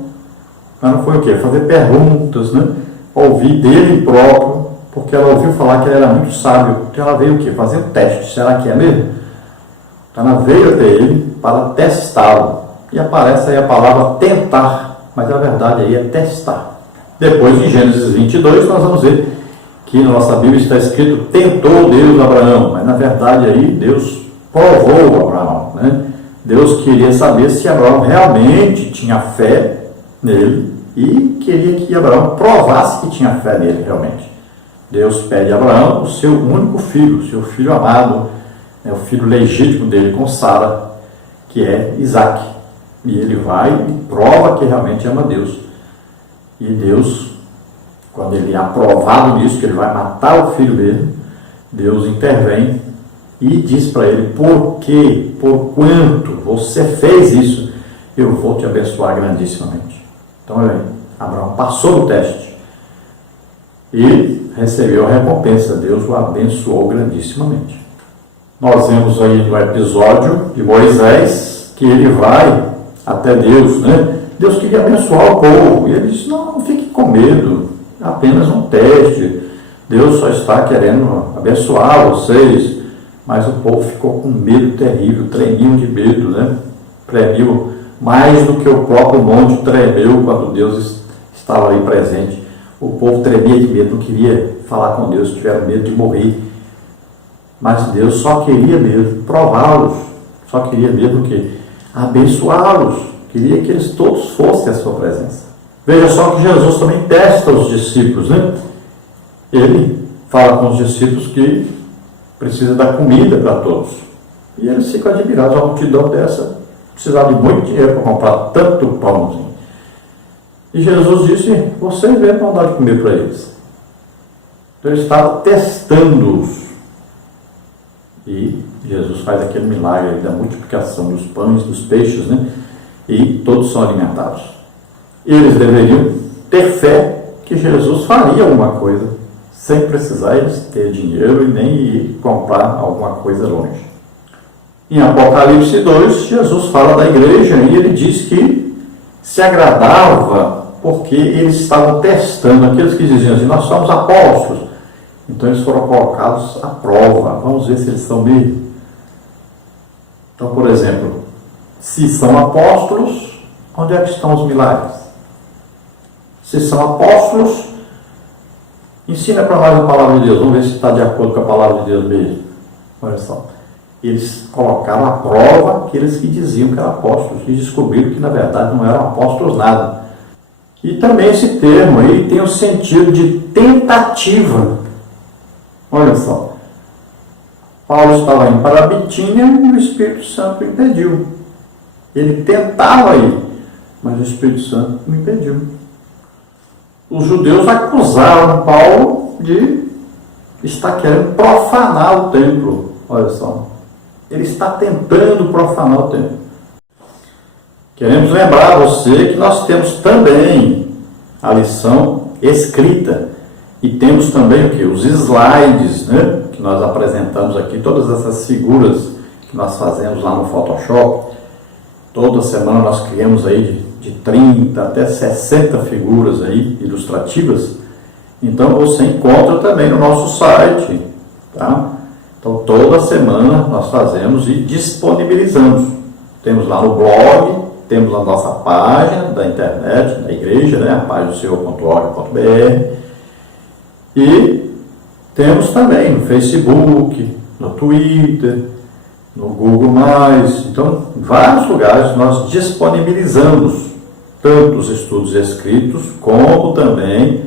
Ela não foi o quê? Fazer perguntas, né? Ouvir dele próprio, porque ela ouviu falar que ele era muito sábio. Então ela veio o quê? Fazer um teste. Será que é mesmo? Então ela veio até ele para testá-lo. E aparece aí a palavra tentar, mas na verdade aí é testar. Depois, em Gênesis 22, nós vamos ver que na nossa Bíblia está escrito tentou Deus Abraão, mas na verdade aí Deus provou Abraão, né? Deus queria saber se Abraão realmente tinha fé nele e queria que Abraão provasse que tinha fé nele realmente. Deus pede a Abraão o seu único filho, seu filho amado, o filho legítimo dele com Sara, que é Isaac. E ele vai e prova que realmente ama Deus. E Deus, quando ele é aprovado nisso, que ele vai matar o filho dele, Deus intervém e diz para ele, por quanto você fez isso, eu vou te abençoar grandissimamente. Então, olha aí, Abraão passou no teste e recebeu a recompensa. Deus o abençoou grandissimamente. Nós vemos aí no episódio de Moisés que ele vai até Deus, né? Deus queria abençoar o povo e ele disse, não fique com medo, é apenas um teste. Deus só está querendo abençoar vocês. Mas o povo ficou com medo terrível, tremiam de medo, né? Tremiam mais do que o próprio monte tremeu quando Deus estava ali presente. O povo tremia de medo, não queria falar com Deus, tiveram medo de morrer. Mas Deus só queria mesmo prová-los, só queria mesmo que abençoá-los, queria que eles todos fossem à sua presença. Veja só que Jesus também testa os discípulos, né? Ele fala com os discípulos que precisa dar comida para todos. E eles ficam admirados, uma multidão dessa precisava de muito dinheiro para comprar tanto pão. E Jesus disse, vocês vão dar de comer para eles. Então ele estava testando-os. E Jesus faz aquele milagre da multiplicação dos pães, dos peixes, né? E todos são alimentados. Eles deveriam ter fé que Jesus faria alguma coisa, sem precisar eles ter dinheiro e nem ir comprar alguma coisa longe. Em Apocalipse 2, Jesus fala da igreja e ele diz que se agradava porque eles estavam testando, aqueles que diziam assim, nós somos apóstolos. Então eles foram colocados à prova, vamos ver se eles são mesmo. Então, por exemplo, se são apóstolos, onde é que estão os milagres? Se são apóstolos, ensina para nós a palavra de Deus, vamos ver se está de acordo com a palavra de Deus mesmo. Olha só, eles colocaram à prova aqueles que diziam que eram apóstolos e descobriram que na verdade não eram apóstolos nada. E também esse termo aí tem o sentido de tentativa. Olha só, Paulo estava indo para a Bitínia e o Espírito Santo o impediu. Ele tentava ir, mas o Espírito Santo o impediu. Os judeus acusaram Paulo de estar querendo profanar o templo. Olha só, ele está tentando profanar o templo. Queremos lembrar a você que nós temos também a lição escrita e temos também o que? Os slides, né? Que nós apresentamos aqui, todas essas figuras que nós fazemos lá no Photoshop. Toda semana nós criamos aí de 30 até 60 figuras aí ilustrativas. Então você encontra também no nosso site, tá? Então toda semana nós fazemos e disponibilizamos. Temos lá no blog, temos a nossa página da internet, da igreja, né? A página do senhor.org.br. E temos também no Facebook, no Twitter, no Google+. Então, em vários lugares nós disponibilizamos tanto os estudos escritos, como também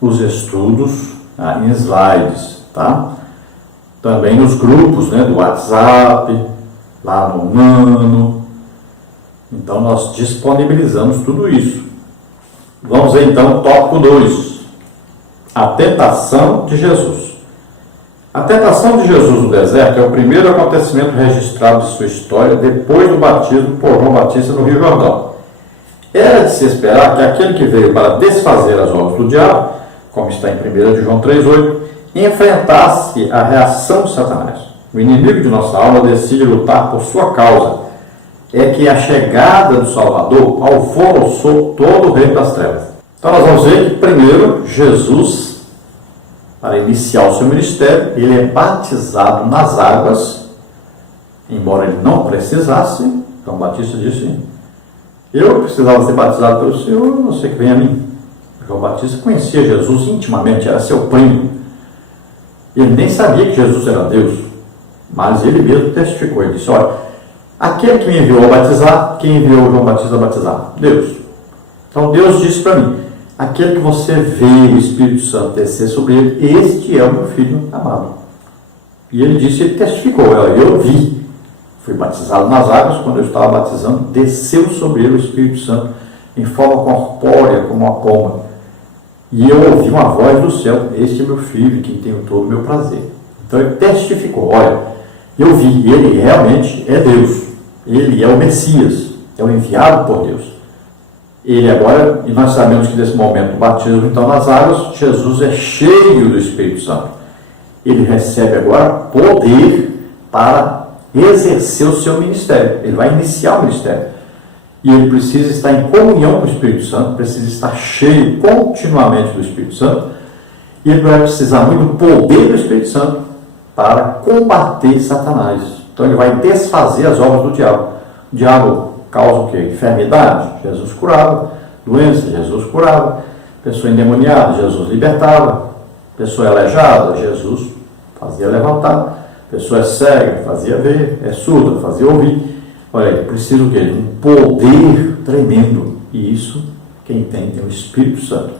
os estudos em slides, tá? Também nos grupos, né, do WhatsApp, lá no Nano. Então, nós disponibilizamos tudo isso. Vamos ver, então, tópico 2. A tentação de Jesus. A tentação de Jesus no deserto é o primeiro acontecimento registrado de sua história depois do batismo por João Batista no Rio Jordão. Era de se esperar que aquele que veio para desfazer as obras do diabo, como está em 1 de João 3,8, enfrentasse a reação de Satanás. O inimigo de nossa alma decide lutar por sua causa. É que a chegada do Salvador alvoroçou todo o reino das trevas. Então nós vamos ver que primeiro Jesus, para iniciar o seu ministério, ele é batizado nas águas, embora ele não precisasse. João Batista disse: eu precisava ser batizado pelo Senhor, você que vem a mim. João Batista conhecia Jesus intimamente, era seu primo. Ele nem sabia que Jesus era Deus, mas ele mesmo testificou. Ele disse: olha, aquele que me enviou a batizar, quem enviou João Batista a batizar? Deus. Então Deus disse para mim: aquele que você vê o Espírito Santo descer sobre ele, este é o meu filho amado. E ele disse, ele testificou: eu vi, fui batizado nas águas, quando eu estava batizando, desceu sobre ele o Espírito Santo em forma corpórea, como uma pomba. E eu ouvi uma voz do céu: este é meu filho, em quem tenho todo o meu prazer. Então ele testificou: olha, eu vi, ele realmente é Deus, ele é o Messias, é o enviado por Deus. Ele agora, e nós sabemos que nesse momento do batismo, então, nas águas, Jesus é cheio do Espírito Santo. Ele recebe agora poder para exercer o seu ministério. Ele vai iniciar o ministério. E ele precisa estar em comunhão com o Espírito Santo, precisa estar cheio continuamente do Espírito Santo. E ele vai precisar muito do poder do Espírito Santo para combater Satanás. Então ele vai desfazer as obras do diabo. O diabo causa o quê? Enfermidade, Jesus curava. Doença, Jesus curava. Pessoa endemoniada, Jesus libertava. Pessoa aleijada, Jesus fazia levantar. Pessoa cega, fazia ver. É surda, fazia ouvir. Olha aí, precisa o quê? Um poder tremendo. E isso, quem tem o Espírito Santo.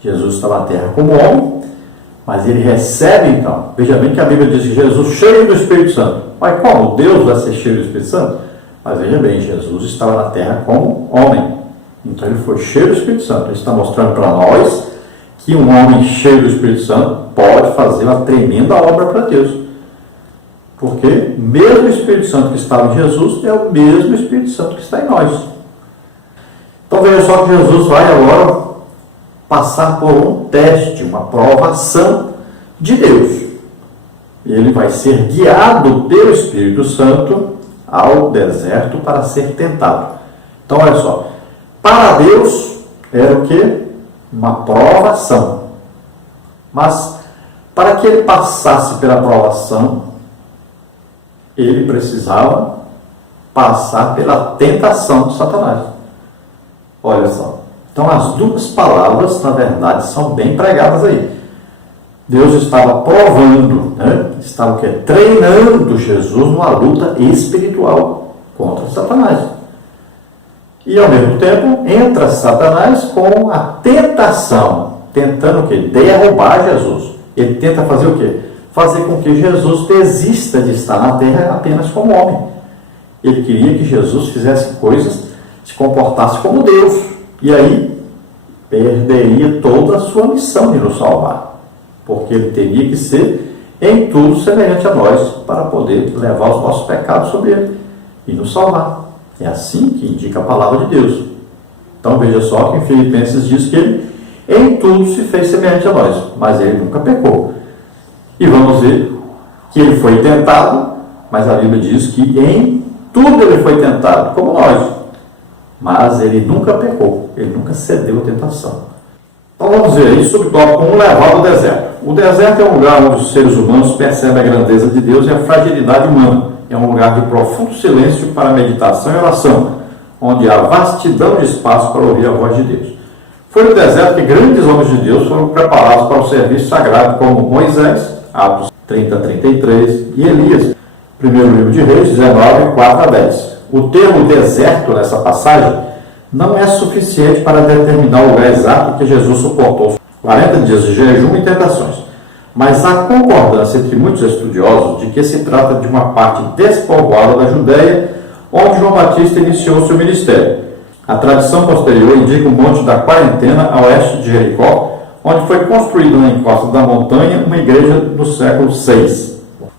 Jesus está na terra como homem, mas ele recebe então. Veja bem que a Bíblia diz que Jesus cheio do Espírito Santo. Mas como? Deus vai ser cheio do Espírito Santo? Mas veja bem, Jesus estava na terra como homem. Então ele foi cheio do Espírito Santo. Ele está mostrando para nós que um homem cheio do Espírito Santo pode fazer uma tremenda obra para Deus. Porque o mesmo Espírito Santo que estava em Jesus é o mesmo Espírito Santo que está em nós. Então veja só que Jesus vai agora passar por um teste, uma provação de Deus. E ele vai ser guiado pelo Espírito Santo ao deserto para ser tentado. Então olha só, para Deus era o que? Uma provação. Mas para que ele passasse pela provação, ele precisava passar pela tentação de Satanás. Olha só. Então as duas palavras, na verdade, são bem pregadas aí. Deus estava provando, né? Estava o quê? Treinando Jesus numa luta espiritual contra Satanás. E ao mesmo tempo entra Satanás com a tentação, tentando o quê? Derrubar Jesus. Ele tenta fazer o quê? fazer com que Jesus desista de estar na terra apenas como homem. Ele queria que Jesus fizesse coisas, se comportasse como Deus. E aí, perderia toda a sua missão de nos salvar. Porque ele teria que ser em tudo semelhante a nós, para poder levar os nossos pecados sobre ele e nos salvar. É assim que indica a palavra de Deus. Então veja só que em Filipenses diz que ele em tudo se fez semelhante a nós, mas ele nunca pecou. E vamos ver que ele foi tentado, mas a Bíblia diz que em tudo ele foi tentado, como nós. Mas ele nunca pecou, ele nunca cedeu à tentação. Então vamos ver aí sobre o tópico 1, levado ao deserto. O deserto é um lugar onde os seres humanos percebem a grandeza de Deus e a fragilidade humana. É um lugar de profundo silêncio para meditação e oração, onde há vastidão de espaço para ouvir a voz de Deus. Foi no deserto que grandes homens de Deus foram preparados para o serviço sagrado, como Moisés, Atos 30:33, e Elias, primeiro livro de Reis, 19, 4-10. O termo deserto nessa passagem não é suficiente para determinar o lugar exato que Jesus suportou 40 dias de jejum e tentações, mas há concordância entre muitos estudiosos de que se trata de uma parte despovoada da Judéia, onde João Batista iniciou seu ministério. A tradição posterior indica o Monte da Quarentena, a oeste de Jericó, onde foi construída na encosta da montanha uma igreja do século VI.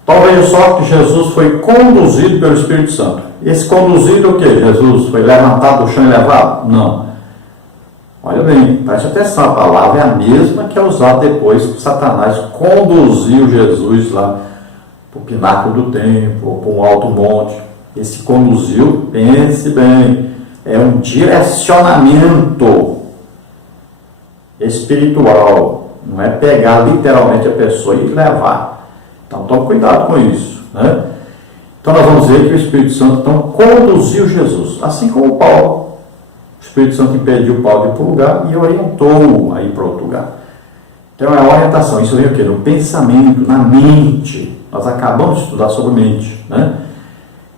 Então veja só que Jesus foi conduzido pelo Espírito Santo. Esse conduzido o quê? Jesus foi levantado do chão e levado? Não. Olha bem, preste atenção, a palavra é a mesma que é usada depois que Satanás conduziu Jesus lá para o pináculo do templo, para um alto monte. Esse conduziu, pense bem, é um direcionamento espiritual, não é pegar literalmente a pessoa e levar. Então tome cuidado com isso, né? Então nós vamos ver que o Espírito Santo então conduziu Jesus, assim como Paulo. O Espírito Santo impediu Paulo de ir para um lugar e orientou a ir para outro lugar. Então é a orientação, isso vem o quê? No pensamento, na mente. Nós acabamos de estudar sobre mente, né?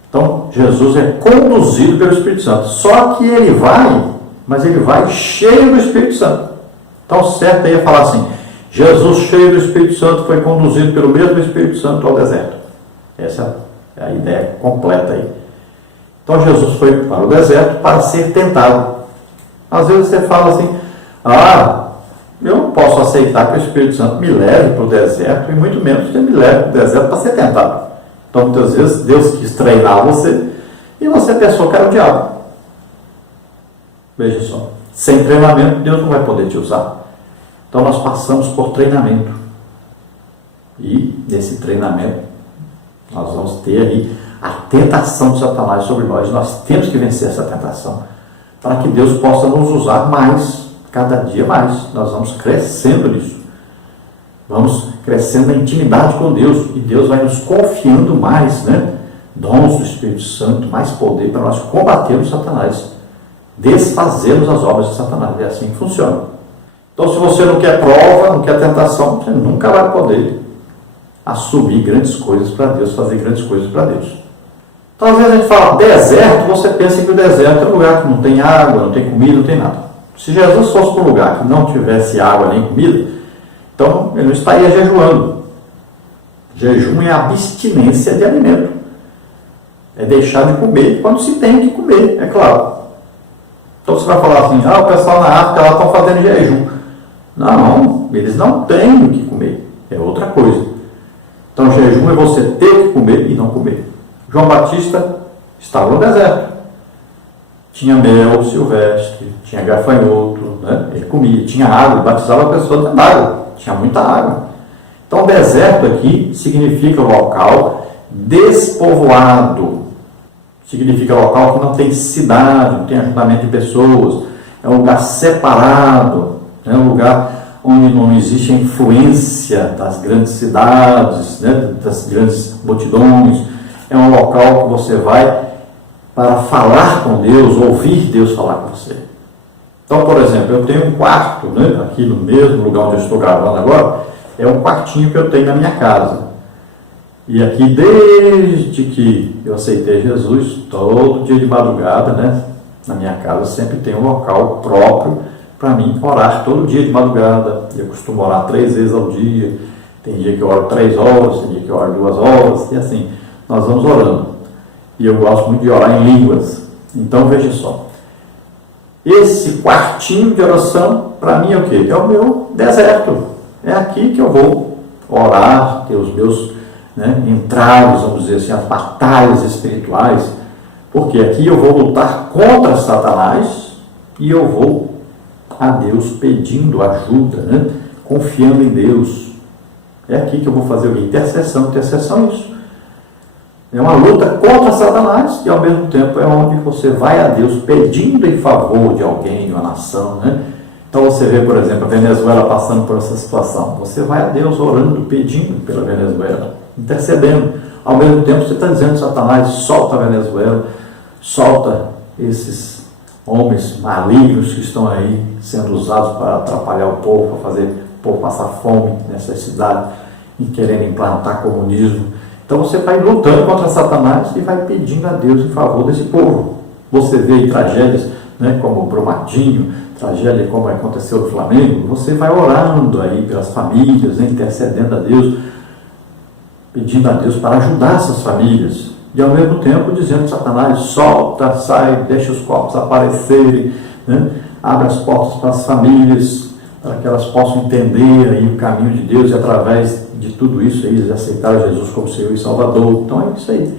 Então Jesus é conduzido pelo Espírito Santo, só que ele vai, mas ele vai cheio do Espírito Santo. Então certo aí é falar assim, Jesus cheio do Espírito Santo foi conduzido pelo mesmo Espírito Santo ao deserto. Essa é a ideia completa aí. Então Jesus foi para o deserto para ser tentado. Às vezes você fala assim, eu não posso aceitar que o Espírito Santo me leve para o deserto, e muito menos que ele me leve para o deserto para ser tentado. Então muitas vezes Deus quis treinar você, e você pensou que era o diabo. Veja só, sem treinamento Deus não vai poder te usar. Então nós passamos por treinamento. E nesse treinamento nós vamos ter aí a tentação de Satanás sobre nós. Nós temos que vencer essa tentação para que Deus possa nos usar mais, cada dia mais. Nós vamos crescendo nisso. Vamos crescendo na intimidade com Deus e Deus vai nos confiando mais, né? Dons do Espírito Santo, mais poder para nós combatermos Satanás, desfazermos as obras de Satanás. É assim que funciona. Então, se você não quer prova, não quer tentação, você nunca vai poder assumir grandes coisas para Deus, fazer grandes coisas para Deus. Então, às vezes a gente fala deserto, você pensa que o deserto é um lugar que não tem água, não tem comida, não tem nada. Se Jesus fosse para um lugar que não tivesse água nem comida, então ele não estaria jejuando. Jejum é abstinência de alimento. É deixar de comer quando se tem que comer, é claro. Então você vai falar assim, o pessoal na África lá estão fazendo jejum. Não, eles não têm o que comer. É outra coisa. Então jejum é você ter que comer e não comer. João Batista estava no deserto. Tinha mel silvestre, tinha gafanhoto, né? Ele comia, tinha água, batizava a pessoa dentro d'água. Tinha muita água. Então o deserto aqui significa local despovoado. Significa local que não tem cidade, não tem ajuntamento de pessoas. É um lugar separado. É um lugar onde não existe a influência das grandes cidades, né, das grandes multidões. É um local que você vai para falar com Deus, ouvir Deus falar com você. Então, por exemplo, eu tenho um quarto, né, aqui no mesmo lugar onde eu estou gravando agora, é um quartinho que eu tenho na minha casa. E aqui, desde que eu aceitei Jesus, todo dia de madrugada, né, na minha casa sempre tem um local próprio para mim orar todo dia de madrugada. Eu costumo orar 3 vezes ao dia. Tem dia que eu oro 3 horas, tem dia que eu oro 2 horas, e assim, nós vamos orando. E eu gosto muito de orar em línguas. Então, veja só. Esse quartinho de oração, para mim é o quê? É o meu deserto. É aqui que eu vou orar, ter os meus entraves, vamos dizer assim, as batalhas espirituais. Porque aqui eu vou lutar contra Satanás e eu vou a Deus pedindo ajuda, confiando em Deus. É aqui que eu vou fazer o quê? Intercessão. Intercessão é isso. É uma luta contra Satanás e ao mesmo tempo é onde você vai a Deus pedindo em favor de alguém, de uma nação. Então você vê, por exemplo, a Venezuela passando por essa situação. Você vai a Deus orando, pedindo pela Venezuela, intercedendo. Ao mesmo tempo você está dizendo, Satanás, solta a Venezuela, solta esses homens malignos que estão aí sendo usados para atrapalhar o povo, para fazer o povo passar fome, necessidade e querendo implantar comunismo. Então você vai lutando contra Satanás e vai pedindo a Deus em favor desse povo. Você vê tragédias como o Brumadinho, tragédia como aconteceu no Flamengo, você vai orando aí pelas famílias, intercedendo a Deus, pedindo a Deus para ajudar essas famílias. E ao mesmo tempo dizendo, Satanás, solta, sai, deixa os corpos aparecerem, abre as portas para as famílias, para que elas possam entender aí o caminho de Deus e através de tudo isso eles aceitaram Jesus como Senhor e Salvador. Então é isso aí,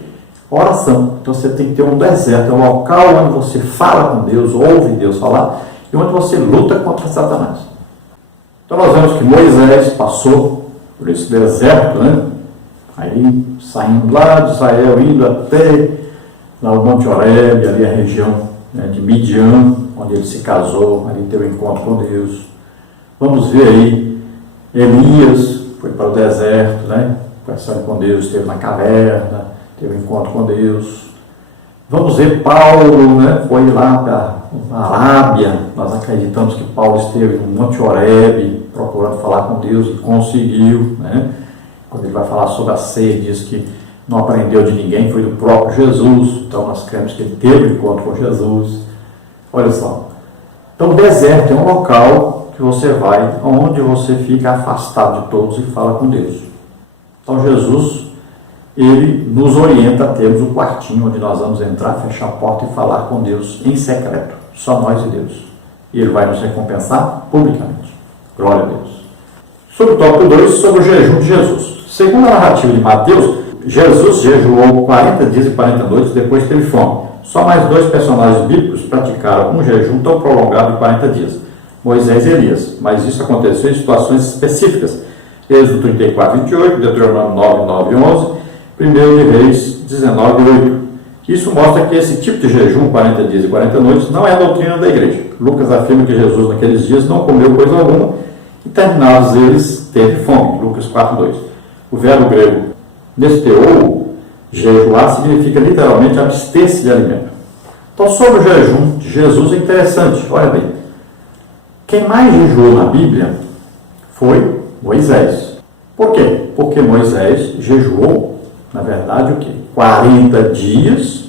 oração. Então você tem que ter um deserto, é um local onde você fala com Deus, ouve Deus falar e onde você luta contra Satanás. Então nós vemos que Moisés passou por esse deserto, aí saindo lá de Israel, indo até lá o Monte Horebe, ali a região de Midian, onde ele se casou, ali teve um encontro com Deus. Vamos ver aí Elias foi para o deserto, conversando com Deus, esteve na caverna, teve um encontro com Deus. Vamos ver Paulo, foi lá para a Arábia. Nós acreditamos que Paulo esteve no Monte Horebe, procurando falar com Deus e conseguiu. Quando ele vai falar sobre a ceia, diz que não aprendeu de ninguém, foi do próprio Jesus. Então nós cremos que ele teve um encontro com Jesus. Olha só. Então o deserto é um local que você vai, onde você fica afastado de todos e fala com Deus. Então Jesus, ele nos orienta a termos um quartinho onde nós vamos entrar, fechar a porta e falar com Deus em secreto, só nós e Deus. E ele vai nos recompensar publicamente. Glória a Deus. Sobre o tópico 2, sobre o jejum de Jesus. Segundo a narrativa de Mateus, Jesus jejuou 40 dias e 40 noites, depois teve fome. Só mais 2 personagens bíblicos praticaram um jejum tão prolongado de 40 dias. Moisés e Elias, mas isso aconteceu em situações específicas. Êxodo 34, 28, Deuteronômio 9, 9 e 11, 1 de Reis 19, 8. Isso mostra que esse tipo de jejum, 40 dias e 40 noites, não é a doutrina da igreja. Lucas afirma que Jesus naqueles dias não comeu coisa alguma e terminados eles teve fome. Lucas 4, 2. O verbo grego nesteou, jejuar, significa literalmente abster-se de alimento. Então sobre o jejum de Jesus é interessante, olha bem. Quem mais jejuou na Bíblia foi Moisés. Por quê? Porque Moisés jejuou, na verdade, o quê? 40 dias,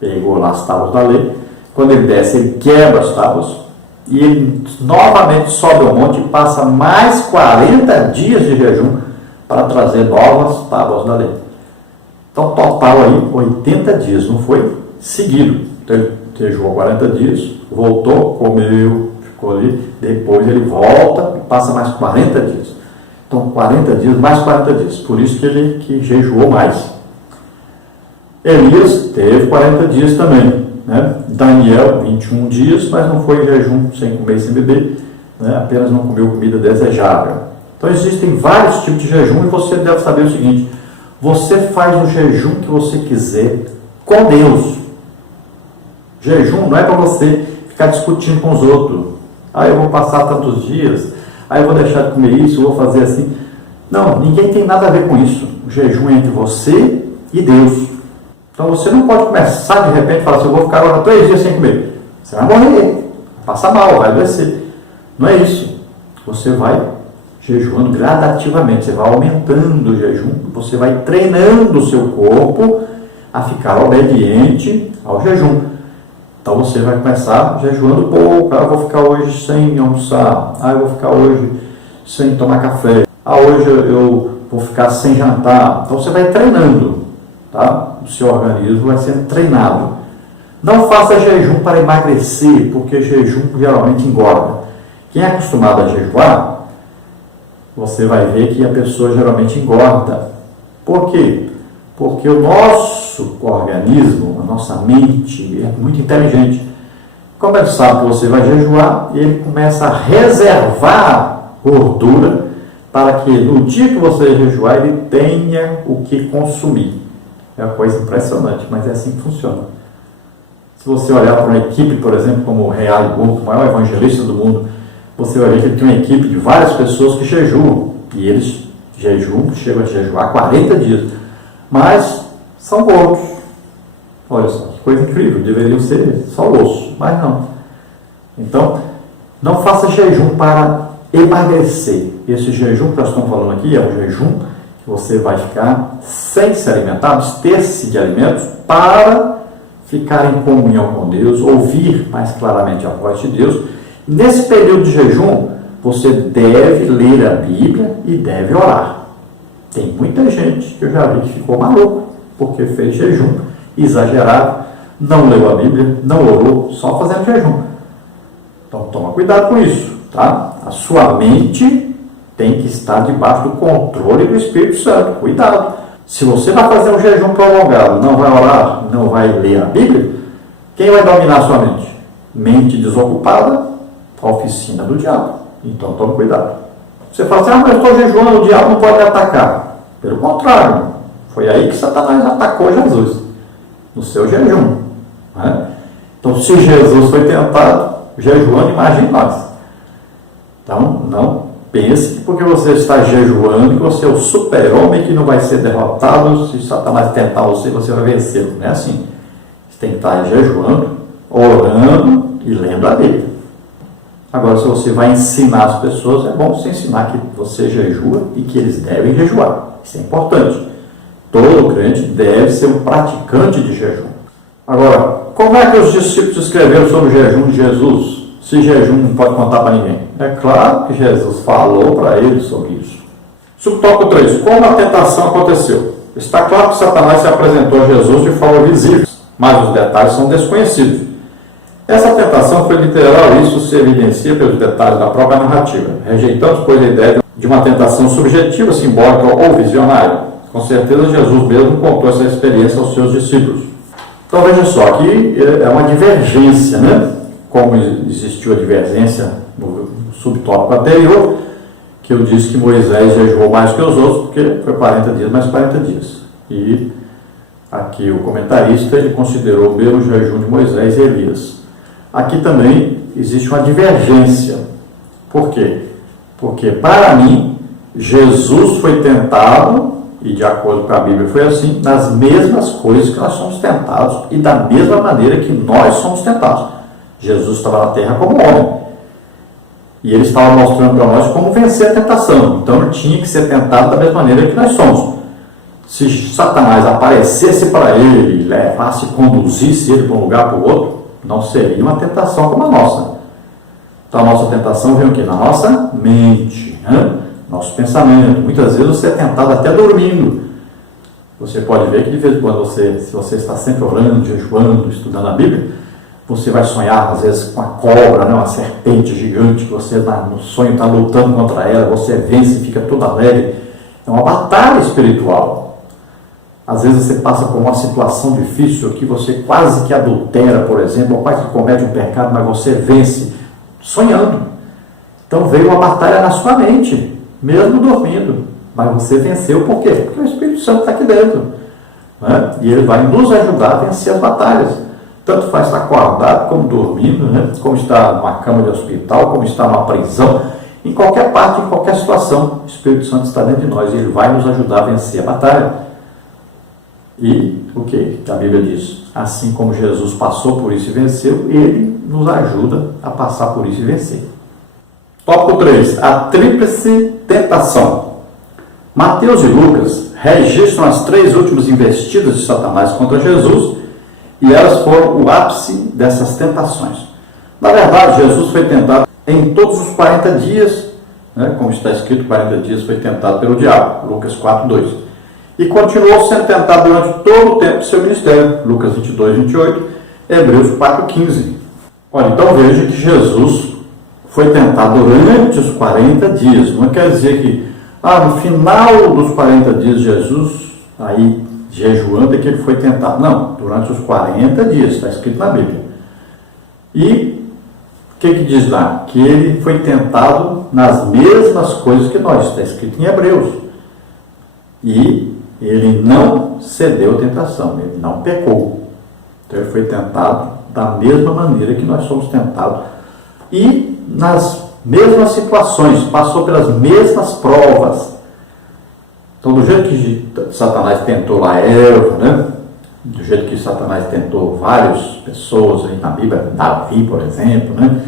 pegou lá as tábuas da lei, quando ele desce, ele quebra as tábuas, e ele novamente sobe ao monte e passa mais 40 dias de jejum para trazer novas tábuas da lei. Então, total aí, 80 dias, não foi seguido. Então, ele jejuou 40 dias, voltou, comeu, ficou ali, depois ele volta e passa mais 40 dias. Então 40 dias, mais 40 dias, por isso que ele jejuou mais. Elias teve 40 dias também, Daniel 21 dias, mas não foi em jejum, sem comer e sem beber, apenas não comeu comida desejável. Então existem vários tipos de jejum e você deve saber o seguinte: você faz o jejum que você quiser com Deus. Jejum não é para você ficar discutindo com os outros. Eu vou passar tantos dias, eu vou deixar de comer isso, vou fazer assim. Não, ninguém tem nada a ver com isso. O jejum é entre você e Deus. Então você não pode começar de repente e falar assim: eu vou ficar agora 3 dias sem comer. Você vai morrer, vai passar mal, vai adoecer. Não é isso. Você vai jejuando gradativamente, você vai aumentando o jejum, você vai treinando o seu corpo a ficar obediente ao jejum. Então você vai começar jejuando pouco. Eu vou ficar hoje sem almoçar, eu vou ficar hoje sem tomar café. hoje eu vou ficar sem jantar. Então você vai treinando, tá? O seu organismo vai sendo treinado. Não faça jejum para emagrecer, porque jejum geralmente engorda. Quem é acostumado a jejuar, você vai ver que a pessoa geralmente engorda. Por quê? Porque o nosso organismo, a nossa mente, é muito inteligente. Como ele sabe que você vai jejuar, ele começa a reservar gordura para que no dia que você jejuar, ele tenha o que consumir. É uma coisa impressionante, mas é assim que funciona. Se você olhar para uma equipe, por exemplo, como o Real Burke, o maior evangelista do mundo, você vai ver que ele tem uma equipe de várias pessoas que jejuam. E eles chegam a jejuar 40 dias. Mas são gordos. Olha só, que coisa incrível. Deveriam ser só osso, mas não. Então, não faça jejum para emagrecer. Esse jejum que nós estamos falando aqui é um jejum que você vai ficar sem se alimentar, abster-se de alimentos para ficar em comunhão com Deus, ouvir mais claramente a voz de Deus. Nesse período de jejum, você deve ler a Bíblia e deve orar. Tem muita gente que eu já vi que ficou maluco porque fez jejum exagerado, não leu a Bíblia, não orou, só fazendo jejum. Então toma cuidado com isso, tá? A sua mente tem que estar debaixo do controle do Espírito Santo. Cuidado. Se você vai fazer um jejum prolongado, não vai orar, não vai ler a Bíblia, quem vai dominar a sua mente? Mente desocupada, a oficina do diabo. Então tome cuidado. Você fala assim, mas eu estou jejuando, o diabo não pode me atacar. Pelo contrário, foi aí que Satanás atacou Jesus, no seu jejum. Né? Então, se Jesus foi tentado jejuando, imagine nós. Então, não pense que porque você está jejuando, que você é o super-homem que não vai ser derrotado. Se Satanás tentar você, você vai vencer. Não é assim. Você tem que estar jejuando, orando e lendo a Bíblia. Agora, se você vai ensinar as pessoas, é bom você ensinar que você jejua e que eles devem jejuar. Isso é importante. Todo crente deve ser um praticante de jejum. Agora, como é que os discípulos escreveram sobre o jejum de Jesus? Se jejum não pode contar para ninguém. É claro que Jesus falou para eles sobre isso. Subtópico 3. Como a tentação aconteceu? Está claro que Satanás se apresentou a Jesus de forma visível, mas os detalhes são desconhecidos. Essa tentação foi literal e isso se evidencia pelos detalhes da própria narrativa. Rejeitamos, pois, a ideia de uma tentação subjetiva, simbólica ou visionária. Com certeza, Jesus mesmo contou essa experiência aos seus discípulos. Então, veja só, aqui é uma divergência, né? Como existiu a divergência no subtópico anterior, que eu disse que Moisés jejuou mais que os outros, porque foi 40 dias mais 40 dias. E aqui o comentarista, ele considerou o mesmo jejum de Moisés e Elias. Aqui também existe uma divergência. Por quê? Porque, para mim, Jesus foi tentado, e de acordo com a Bíblia foi assim, nas mesmas coisas que nós somos tentados e da mesma maneira que nós somos tentados. Jesus estava na terra como homem. E ele estava mostrando para nós como vencer a tentação. Então, ele tinha que ser tentado da mesma maneira que nós somos. Se Satanás aparecesse para ele, levasse, conduzisse ele para um lugar para o outro, não seria uma tentação como a nossa. Então, a nossa tentação vem o quê? Na nossa mente, né? Nosso pensamento. Muitas vezes você é tentado até dormindo. Você pode ver que de vez em quando, se você está sempre orando, jejuando, estudando a Bíblia, você vai sonhar, às vezes, com a cobra, né? Uma serpente gigante, que você no sonho está lutando contra ela, você vence e fica todo alegre. É uma batalha espiritual. Às vezes você passa por uma situação difícil que você quase que adultera, por exemplo, ou quase que comete um pecado, mas você vence sonhando. Então veio uma batalha na sua mente, mesmo dormindo. Mas você venceu por quê? Porque o Espírito Santo está aqui dentro. Né? E ele vai nos ajudar a vencer as batalhas. Tanto faz estar acordado como dormindo, né? Como estar numa cama de hospital, como estar numa prisão. Em qualquer parte, em qualquer situação, o Espírito Santo está dentro de nós e ele vai nos ajudar a vencer a batalha. E o que a Bíblia diz? Assim como Jesus passou por isso e venceu, ele nos ajuda a passar por isso e vencer. Tópico 3. A tríplice tentação. Mateus e Lucas registram as 3 últimas investidas de Satanás contra Jesus e elas foram o ápice dessas tentações. Na verdade, Jesus foi tentado em todos os 40 dias né? Como está escrito, 40 dias foi tentado pelo diabo, Lucas 4:2. E continuou sendo tentado durante todo o tempo do seu ministério, Lucas 22:28, Hebreus 4:15. Olha, então veja que Jesus foi tentado durante os 40 dias. Não quer dizer que no final dos 40 dias Jesus, aí jejuando, é que ele foi tentado. Não, durante os 40 dias, está escrito na Bíblia. E o que diz lá? Que ele foi tentado nas mesmas coisas que nós, está escrito em Hebreus. E ele não cedeu à tentação, ele não pecou. Então ele foi tentado da mesma maneira que nós somos tentados. E nas mesmas situações, passou pelas mesmas provas. Então, do jeito que Satanás tentou lá Eva, né? Do jeito que Satanás tentou várias pessoas aí na Bíblia, Davi, por exemplo, né?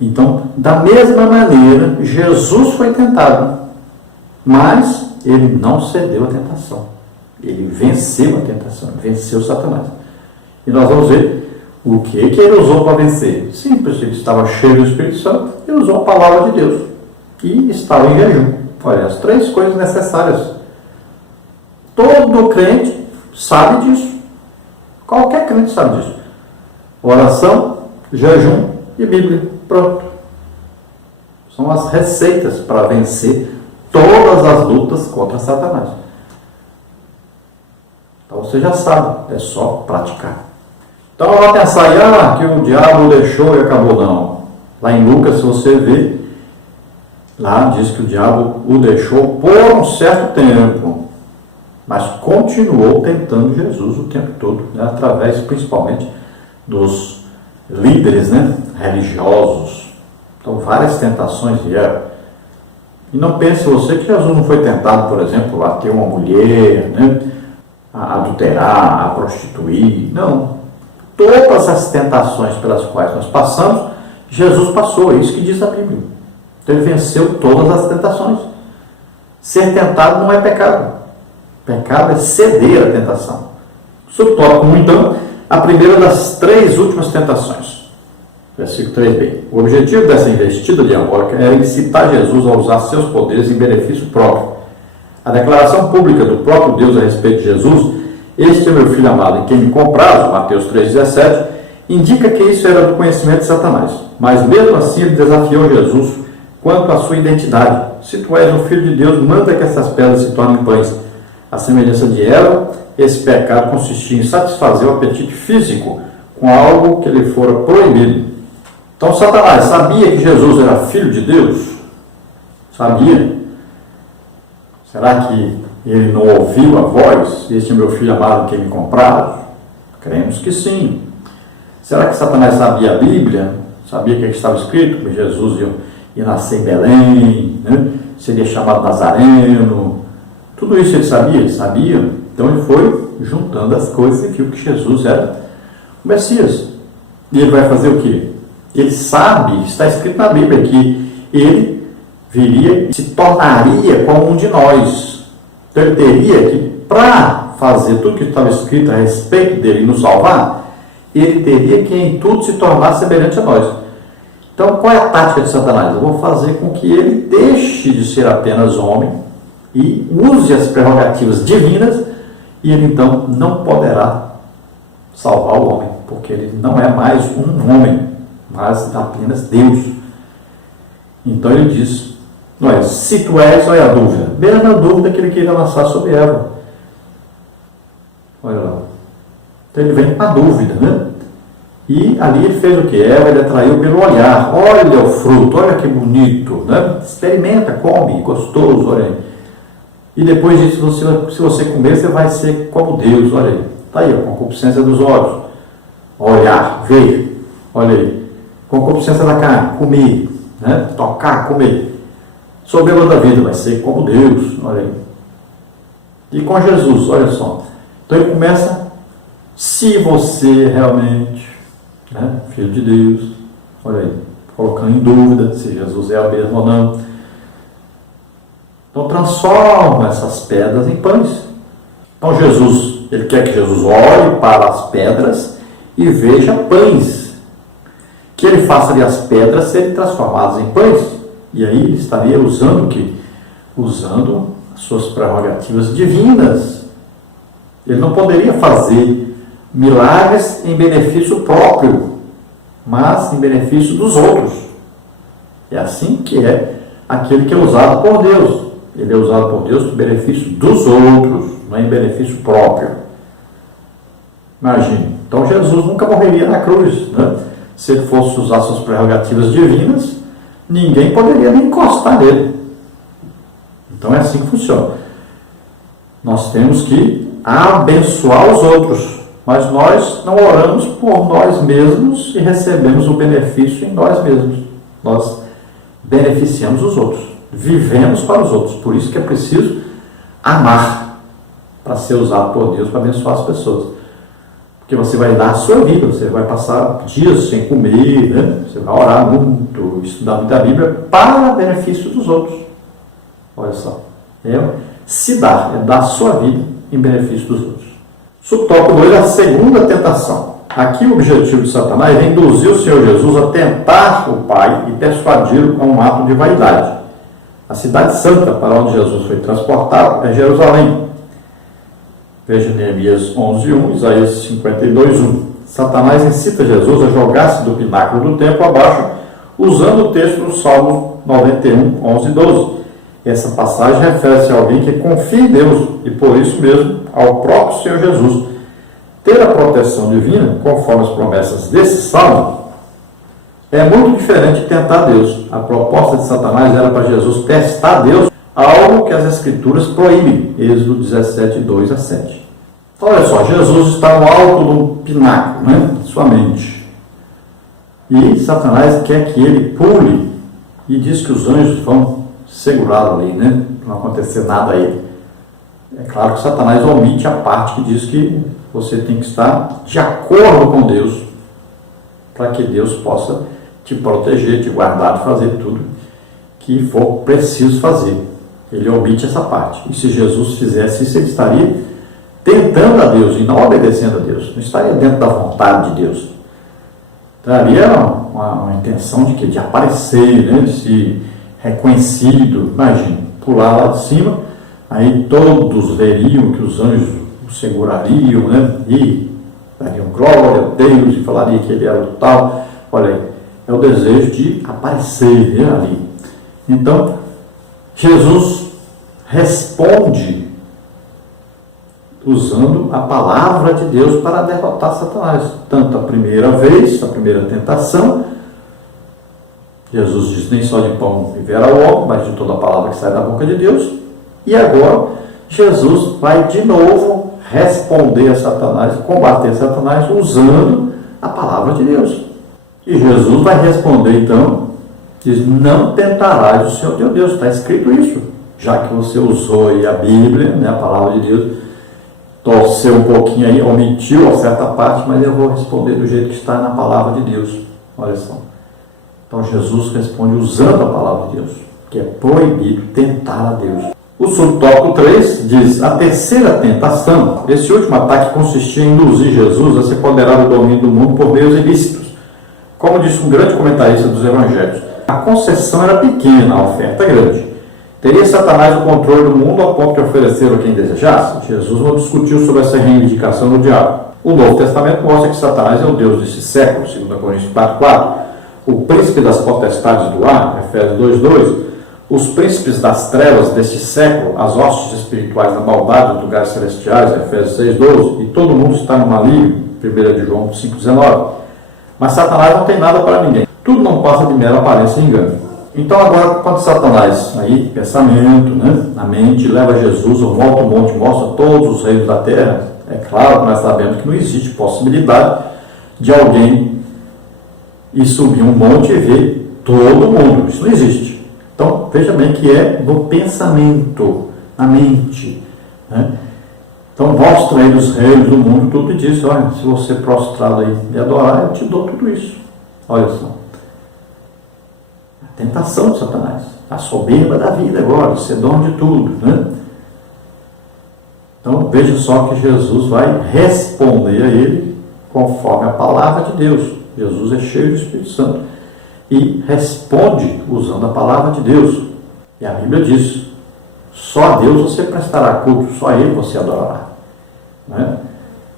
Então, da mesma maneira, Jesus foi tentado, mas ele não cedeu à tentação. Ele venceu a tentação, venceu Satanás. E nós vamos ver o que ele usou para vencer. Simples, ele estava cheio do Espírito Santo e usou a palavra de Deus. E estava em jejum. Olha, as 3 coisas necessárias. Todo crente sabe disso. Qualquer crente sabe disso. Oração, jejum e Bíblia. Pronto. São as receitas para vencer todas as lutas contra Satanás. Então você já sabe, é só praticar. Então não vai pensar aí, que o diabo o deixou e acabou. Não. Lá em Lucas, se você vê, lá diz que o diabo o deixou por um certo tempo, mas continuou tentando Jesus o tempo todo, né? Através principalmente dos líderes, né? Religiosos. Então várias tentações vieram. E não pense você que Jesus não foi tentado, por exemplo, a ter uma mulher, né? A adulterar, a prostituir. Não. Todas as tentações pelas quais nós passamos, Jesus passou, é isso que diz a Bíblia. Então ele venceu todas as tentações. Ser tentado não é pecado. Pecado é ceder à tentação. Subtópico 1, então, a primeira das 3 últimas tentações. Versículo 3b. O objetivo dessa investida diabólica era incitar Jesus a usar seus poderes em benefício próprio. A declaração pública do próprio Deus a respeito de Jesus, este é meu filho amado em quem me compraz, Mateus 3,17, indica que isso era do conhecimento de Satanás. Mas mesmo assim ele desafiou Jesus quanto à sua identidade. Se tu és o Filho de Deus, manda que essas pedras se tornem pães. A semelhança de Eva, esse pecado consistia em satisfazer o apetite físico com algo que lhe fora proibido. Então Satanás sabia que Jesus era Filho de Deus? Sabia. Será que ele não ouviu a voz? Este é meu filho amado que me compraram? Cremos que sim. Será que Satanás sabia a Bíblia? Sabia o que estava escrito? Que Jesus ia nascer em Belém, né? Seria chamado Nazareno. Tudo isso ele sabia? Ele sabia. Então ele foi juntando as coisas e viu que Jesus era o Messias. E ele vai fazer o quê? Ele sabe, está escrito na Bíblia, que ele viria e se tornaria como um de nós. Então ele teria que, para fazer tudo que estava escrito a respeito dele e nos salvar, ele teria que em tudo se tornar semelhante a nós. Então qual é a tática de Satanás? Eu vou fazer com que ele deixe de ser apenas homem e use as prerrogativas divinas, e ele então não poderá salvar o homem, porque ele não é mais um homem, mas apenas Deus. Então ele diz: olha, se tu és, olha a dúvida, mesma dúvida que ele queria lançar sobre Eva. Olha lá. Então ele vem com a dúvida, né? E ali ele fez o que? Eva ele atraiu pelo olhar. Olha o fruto, olha que bonito, né? Experimenta, come, gostoso, olha aí. E depois disso, se você comer, você vai ser como Deus, olha aí. Está aí, a concupiscência dos olhos. Olhar, ver, olha aí. Concupiscência da carne, comer, né? Tocar, comer. Soberano da vida, vai ser como Deus, olha aí. E com Jesus, olha só. Então ele começa, se você realmente, né, Filho de Deus, olha aí, colocando em dúvida se Jesus é o mesmo ou não. Então transforma essas pedras em pães. Então Jesus, ele quer que Jesus olhe para as pedras e veja pães. Que ele faça ali as pedras serem transformadas em pães. E aí ele estaria usando o quê? Usando as suas prerrogativas divinas. Ele não poderia fazer milagres em benefício próprio, mas em benefício dos outros. É assim que é aquele que é usado por Deus. Ele é usado por Deus em benefício dos outros, não é em benefício próprio. Imagine. Então Jesus nunca morreria na cruz, né? Se ele fosse usar suas prerrogativas divinas, ninguém poderia nem encostar nele. Então é assim que funciona. Nós temos que abençoar os outros, mas nós não oramos por nós mesmos e recebemos o benefício em nós mesmos. Nós beneficiamos os outros, vivemos para os outros. Por isso que é preciso amar para ser usado por Deus para abençoar as pessoas. Porque você vai dar a sua vida, você vai passar dias sem comer, né? Você vai orar muito, estudar muita Bíblia para benefício dos outros. Olha só, se dar, é dar a sua vida em benefício dos outros. Subtópico 2, a segunda tentação. Aqui o objetivo de Satanás é induzir o Senhor Jesus a tentar o Pai e persuadi-lo com um ato de vaidade. A cidade santa para onde Jesus foi transportado é Jerusalém. Veja Neemias 11:1, Isaías 52:1. Satanás incita Jesus a jogar-se do pináculo do templo abaixo, usando o texto do Salmo 91, 11 e 12. Essa passagem refere-se a alguém que confia em Deus e, por isso mesmo, ao próprio Senhor Jesus. Ter a proteção divina, conforme as promessas desse salmo, é muito diferente de tentar Deus. A proposta de Satanás era para Jesus testar Deus, algo que as Escrituras proíbem. Êxodo 17, 2 a 7. Então, olha só, Jesus está no alto do pináculo, né? Sua mente. E Satanás quer que ele pule e diz que os anjos vão segurá-lo ali, né? Não acontecer nada a ele. É claro que Satanás omite a parte que diz que você tem que estar de acordo com Deus para que Deus possa te proteger, te guardar, fazer tudo que for preciso fazer. Ele omite essa parte. E se Jesus fizesse isso, ele estaria tentando a Deus e não obedecendo a Deus. Não estaria dentro da vontade de Deus. Traria uma intenção de quê? De aparecer, né? De se reconhecido. Imagine, pular lá de cima, aí todos veriam que os anjos o segurariam, né? E dariam glória a Deus e falariam que ele era o tal. Olha aí, é o desejo de aparecer, né? Ali. Então, Jesus responde usando a palavra de Deus para derrotar Satanás. Tanto a primeira vez, a primeira tentação, Jesus diz: nem só de pão viverá o homem, mas de toda a palavra que sai da boca de Deus. E agora, Jesus vai de novo responder a Satanás, combater Satanás, usando a palavra de Deus. E Jesus vai responder então, diz: não tentarás o Senhor teu Deus. Está escrito isso. Já que você usou aí a Bíblia, né, a palavra de Deus, torceu um pouquinho aí, omitiu a certa parte, mas eu vou responder do jeito que está na palavra de Deus. Olha só. Então Jesus responde usando a palavra de Deus, que é proibido tentar a Deus. O subtópico 3 diz: a terceira tentação. Esse último ataque consistia em induzir Jesus a se apoderar do domínio do mundo por meios ilícitos. Como disse um grande comentarista dos evangelhos, a concessão era pequena, a oferta grande. Teria Satanás o controle do mundo ao ponto de oferecer a quem desejasse? Jesus não discutiu sobre essa reivindicação do diabo. O Novo Testamento mostra que Satanás é o Deus desse século, 2 Coríntios 4:4, o príncipe das potestades do ar, Efésios 2:2, os príncipes das trevas deste século, as hostes espirituais da maldade dos lugares celestiais, Efésios 6:12, e todo mundo está no maligno, 1 João 5:19. Mas Satanás não tem nada para ninguém. Tudo não passa de mera aparência e engano. Então agora, quando Satanás, aí, pensamento, né, na mente, leva Jesus ao alto monte, mostra todos os reinos da terra, é claro que nós sabemos que não existe possibilidade de alguém ir subir um monte e ver todo mundo. Isso não existe. Então, veja bem que é no pensamento, na mente, né? Então, mostra aí os reinos do mundo tudo e diz: olha, se você prostrado aí me adorar, eu te dou tudo isso. Olha só. A tentação de Satanás. A soberba da vida agora, de ser dono de tudo, né? Então, veja só que Jesus vai responder a ele conforme a palavra de Deus. Jesus é cheio do Espírito Santo. e responde usando a palavra de Deus. E a Bíblia diz: só a Deus você prestará culto, só a Ele você adorará. Né?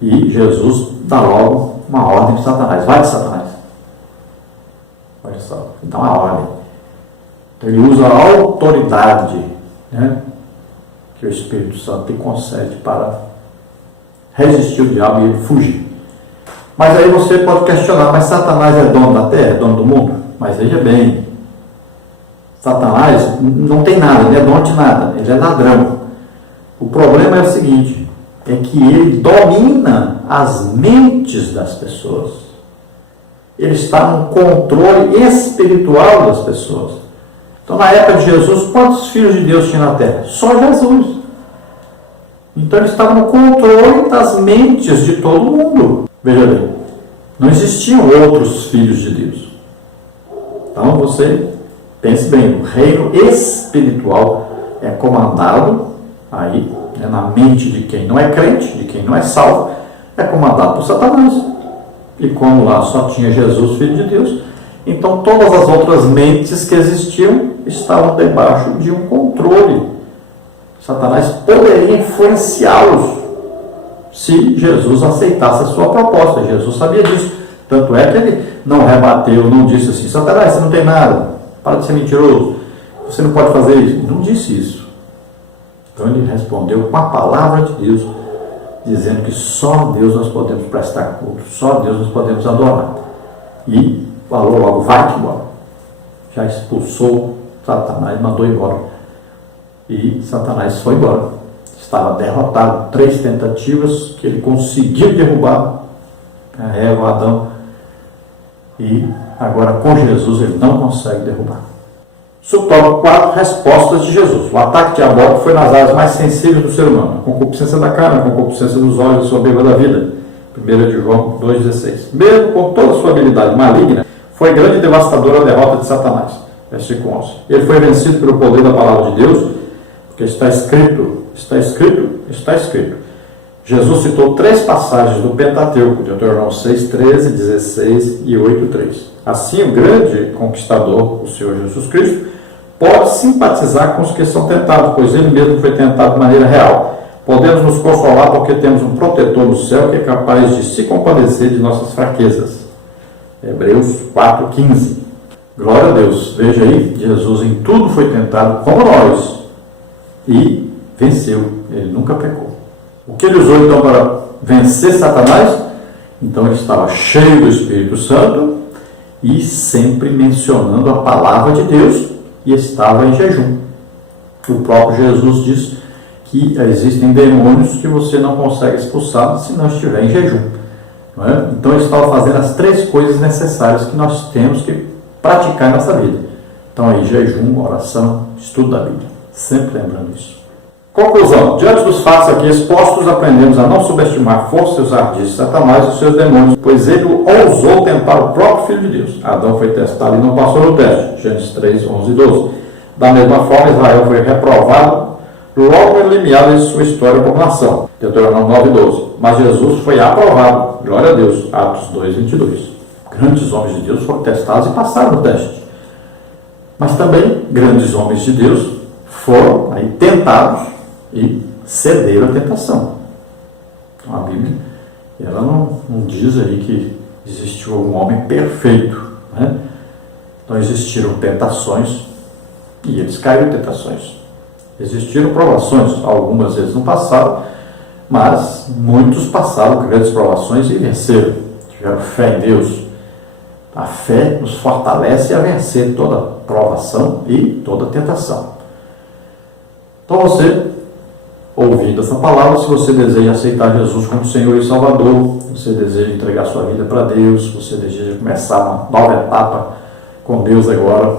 E Jesus dá logo uma ordem de Satanás: vai de Satanás. Olha só, dá uma ordem. Então, ele usa a autoridade, né, que o Espírito Santo lhe concede para resistir o diabo e ele fugir. Mas aí você pode questionar: mas Satanás é dono da terra, é dono do mundo? Mas veja bem, Satanás não tem nada, ele é dono de nada, ele é ladrão. O problema é o seguinte, é que ele domina as mentes das pessoas. Ele está no controle espiritual das pessoas. Então, na época de Jesus, quantos filhos de Deus tinha na terra? Só Jesus. Então, ele estava no controle das mentes de todo mundo. Veja bem, não existiam outros filhos de Deus. Então, você pense bem, o reino espiritual é comandado aí, né, na mente de quem não é crente, de quem não é salvo, é comandado por Satanás. E como lá só tinha Jesus, Filho de Deus, então todas as outras mentes que existiam estavam debaixo de um controle. Satanás poderia influenciá-los se Jesus aceitasse a sua proposta. Jesus sabia disso. Tanto é que ele não rebateu, não disse assim: Satanás, você não tem nada, para de ser mentiroso, você não pode fazer isso. Ele não disse isso. Então ele respondeu com a palavra de Deus, dizendo que só a Deus nós podemos prestar culto, só a Deus nós podemos adorar. E falou logo: vai embora. Já expulsou Satanás, mandou embora. E Satanás foi embora. Estava derrotado. 3 tentativas que ele conseguiu derrubar a Eva, Adão. E agora com Jesus ele não consegue derrubar. Subtópico 4, respostas de Jesus. O ataque diabólico foi nas áreas mais sensíveis do ser humano: a concupiscência da carne, a concupiscência dos olhos, a soberba da vida. 1 de João 2,16. Mesmo com toda a sua habilidade maligna, foi grande e devastadora a derrota de Satanás. Versículo 11. Ele foi vencido pelo poder da palavra de Deus, porque está escrito, está escrito, está escrito. Jesus citou 3 passagens do Pentateuco, Deuteronômio 6,13, 16 e 8,3. Assim, o grande conquistador, o Senhor Jesus Cristo, pode simpatizar com os que são tentados, pois ele mesmo foi tentado de maneira real. Podemos nos consolar porque temos um protetor no céu que é capaz de se compadecer de nossas fraquezas. Hebreus 4,15. Glória a Deus. Veja aí, Jesus em tudo foi tentado como nós e venceu. Ele nunca pecou. O que ele usou então para vencer Satanás? Então ele estava cheio do Espírito Santo e sempre mencionando a palavra de Deus, e estava em jejum. O próprio Jesus diz que existem demônios que você não consegue expulsar se não estiver em jejum. Não é? Então ele estava fazendo as 3 coisas necessárias que nós temos que praticar nessa vida. Então aí, jejum, oração, estudo da Bíblia. Sempre lembrando isso. Conclusão: diante dos fatos aqui expostos, aprendemos a não subestimar a força e os ardis de Satanás e os seus demônios, pois ele ousou tentar o próprio Filho de Deus. Adão foi testado e não passou no teste. Gênesis 3, 11 e 12. Da mesma forma, Israel foi reprovado logo eliminado em sua história por nação. Deuteronômio 9, 12. Mas Jesus foi aprovado. Glória a Deus. Atos 2, 22. Grandes homens de Deus foram testados e passaram no teste. Mas também grandes homens de Deus foram aí tentados e cederam à tentação. Então, a Bíblia ela não diz aí que existiu algum homem perfeito, né? Então existiram tentações e eles caíram em tentações. Existiram provações, algumas vezes não passaram, mas muitos passaram grandes provações e venceram. Tiveram fé em Deus. A fé nos fortalece a vencer toda provação e toda tentação. Então você, ouvindo essa palavra, se você deseja aceitar Jesus como Senhor e Salvador, você deseja entregar sua vida para Deus, você deseja começar uma nova etapa com Deus agora,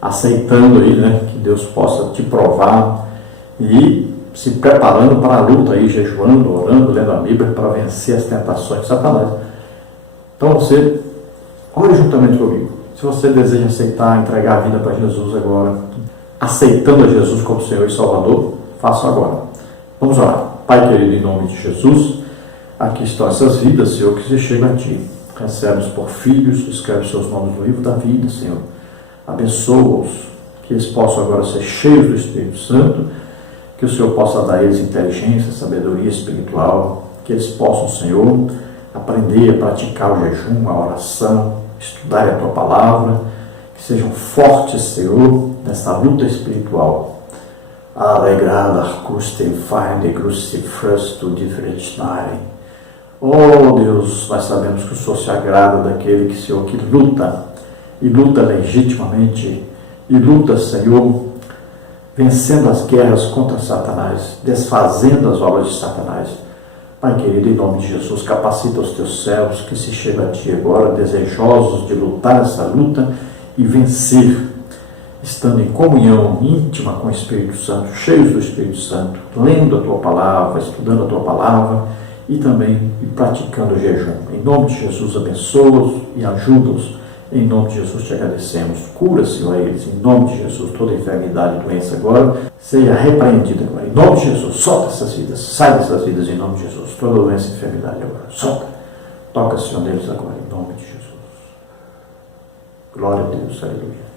aceitando aí, né, que Deus possa te provar e se preparando para a luta aí, jejuando, orando, lendo a Bíblia para vencer as tentações de Satanás. Então você, ore juntamente comigo. Se você deseja aceitar, entregar a vida para Jesus agora, aceitando a Jesus como Senhor e Salvador, faça agora. Vamos orar. Pai querido, em nome de Jesus, aqui estão essas vidas, Senhor, que se chegam a Ti. Recebe-os por filhos, escreve seus nomes no livro da vida, Senhor. Abençoa-os, que eles possam agora ser cheios do Espírito Santo, que o Senhor possa dar a eles inteligência, sabedoria espiritual, que eles possam, Senhor, aprender a praticar o jejum, a oração, estudar a Tua Palavra, que sejam fortes, Senhor, nessa luta espiritual. Alegrada, custe, feinde, cruste, frusto, diferentinare. Oh Deus, nós sabemos que o Senhor se agrada daquele que, Senhor, que luta, e luta legitimamente, e luta, Senhor, vencendo as guerras contra Satanás, desfazendo as obras de Satanás. Pai querido, em nome de Jesus, capacita os teus servos que se chegam a ti agora, desejosos de lutar essa luta e vencer, estando em comunhão íntima com o Espírito Santo, cheios do Espírito Santo, lendo a tua palavra, estudando a tua palavra e também praticando o jejum. Em nome de Jesus, abençoa-os e ajuda-os. Em nome de Jesus te agradecemos. Cura, Senhor, a eles. Em nome de Jesus, toda enfermidade e doença agora seja repreendida agora. Em nome de Jesus, solta essas vidas. Sai dessas vidas em nome de Jesus. Toda doença e enfermidade agora. Solta. Toca, Senhor, neles agora. Em nome de Jesus. Glória a Deus. Aleluia.